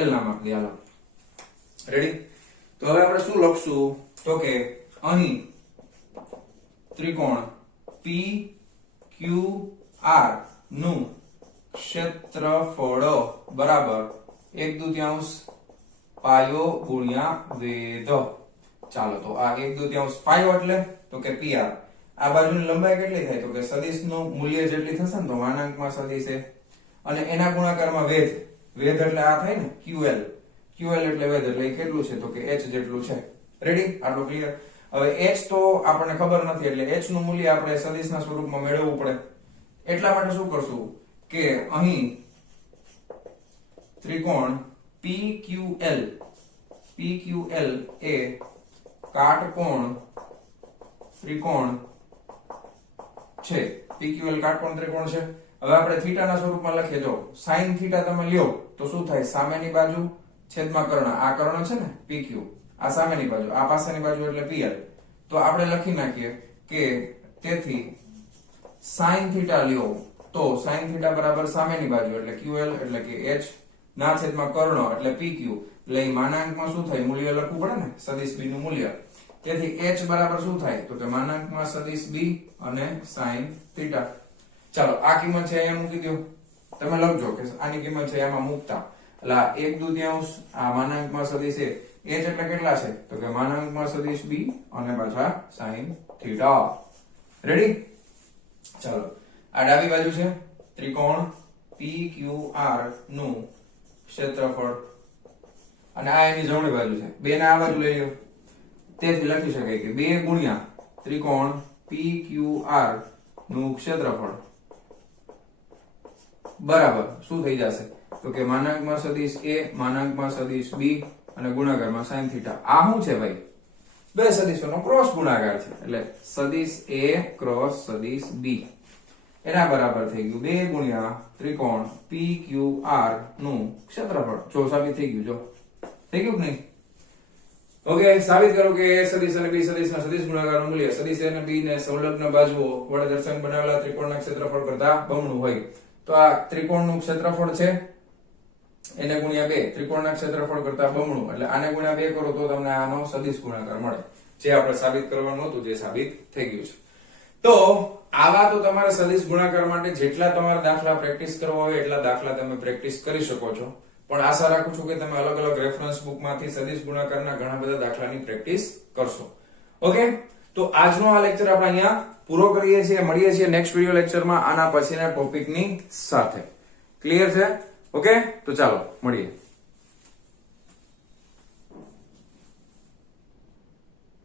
L નામ આપી દઈએ. હાલો રેડી. તો હવે આપણે શું લખશું તો કે અહીં ત્રિકોણ PQR નું ક્ષેત્રફળ બરાબર 1/2 પાયો ગુણ્યા વેધ. ચાલો તો આ 1/2 પાયો એટલે તો કે PR. આ બાજુની લંબાઈ કેટલી થાય તો કે સદિશનું મૂલ્ય જેટલી થશે ને તો માનાંકમાં સદિશ છે, અને એના ગુણાકારમાં વેધ. વેધ એટલે આ થાય ને QL. QL એટલે વેધ, એટલે કેટલું છે તો કે h જેટલું છે. રેડી, આટલું ક્લિયર. હવે h તો આપણને ખબર નથી, એટલે h નું મૂલ્ય આપણે સદિશના સ્વરૂપમાં મેળવવું પડે. એટલા માટે શું કરશું કે અહીં ત્રિકોણ PQL એ કાટકોણ ત્રિકોણ છે. PQL કાટકોણ ત્રિકોણ છે. હવે આપણે થીટાના સ્વરૂપમાં લખીએ. જો sin થીટા તમે લ્યો તો શું થાય, સામેની બાજુ છેદમાં કર્ણ. આ કર્ણ છે ને PQ, આ સામેની બાજુ, આ પાછળની બાજુ એટલે PL. તો આપણે લખી નાખીએ કે તેથી sin થીટા લ્યો તો sin થીટા બરાબર સામેની બાજુ એટલે QL એટલે કે h ના છેદમાં કર્ણ એટલે PQ. એટલે માનાંકમાં શું થાય, મૂલ્ય લખવું પડે ને, સદિશ b નું મૂલ્ય. તેથી h બરાબર શું થાય તો કે માનાંકમાં સદિશ b અને sin થીટા. ચાલો આ કિંમત છે અહીંયા મૂકી દો, તમે લખજો કે આની કિંમત છે એમાં મૂકતા, એટલે આ 1/2 આ માનાંકમાં સદિશ h એટલે કેટલા છે તો કે માનાંકમાં સદિશ b અને પાછા sin થીટા. રેડી. ચાલો આ ડાબી બાજુ છે ત્રિકોણ PQR નું ક્ષેત્રફળ, અને આ એની જમણી બાજુ છે. બે ને આ બાજુ લઈ લો, તેથી લખી શકાય કે 2 ગુણ્યા ત્રિકોણ PQR નું ક્ષેત્રફળ બરાબર શું થઈ જશે તો કે માનાંકમાં સદિશ a માનાંકમાં સદિશ b અને ગુણાકારમાં sin થીટા. આ શું છે ભાઈ, બે સદિશોનો ક્રોસ ગુણાકાર છે, એટલે સદિશ a ક્રોસ સદિશ b એના બરાબર થઈ ગયું 2 ગુણ્યા ત્રિકોણ PQR નું ક્ષેત્રફળ. જો સાબિત થઈ ગયું, જો થઈ ગયું કે નહીં? ઓકે, સાબિત કરો કે a સદિશ અને b સદિશના સદિશ ગુણાકારનું મૂલ્ય સદિશ a અને b ને સંલગ્ન બાજુઓ વડે દર્શાવીને બનાવેલા ત્રિકોણના ક્ષેત્રફળ કરતા બમણું હોય. તો આ ત્રિકોણનું ક્ષેત્રફળ છે એને ગુણ્યા 2, ત્રિકોણના ક્ષેત્રફળ કરતા બમણું, એટલે આને ગુણ્યા 2 કરો તો તમને આનો સદિશ ગુણાકાર મળે. જે આપણે સાબિત કરવાનું હતું જે સાબિત થઈ ગયું છે. તો આવા તો તમારે સદિશ ગુણાકાર માટે જેટલા તમારા દાખલા પ્રેક્ટિસ કરવા હોય એટલા દાખલા તમે પ્રેક્ટિસ કરી શકો છો, પણ આશા રાખું છું કે તમે અલગ અલગ રેફરન્સ બુકમાંથી સદિશ ગુણાકારના ઘણા બધા દાખલાની પ્રેક્ટિસ કરશો. ઓકે, તો આજનો આ લેક્ચર આપણે અહીંયા પૂરો કરીએ છીએ. મળીએ છીએ નેક્સ્ટ વિડિયો લેક્ચરમાં આના પછીના ટોપિકની સાથે. ક્લિયર છે? ઓકે, તો ચાલો મળીએ.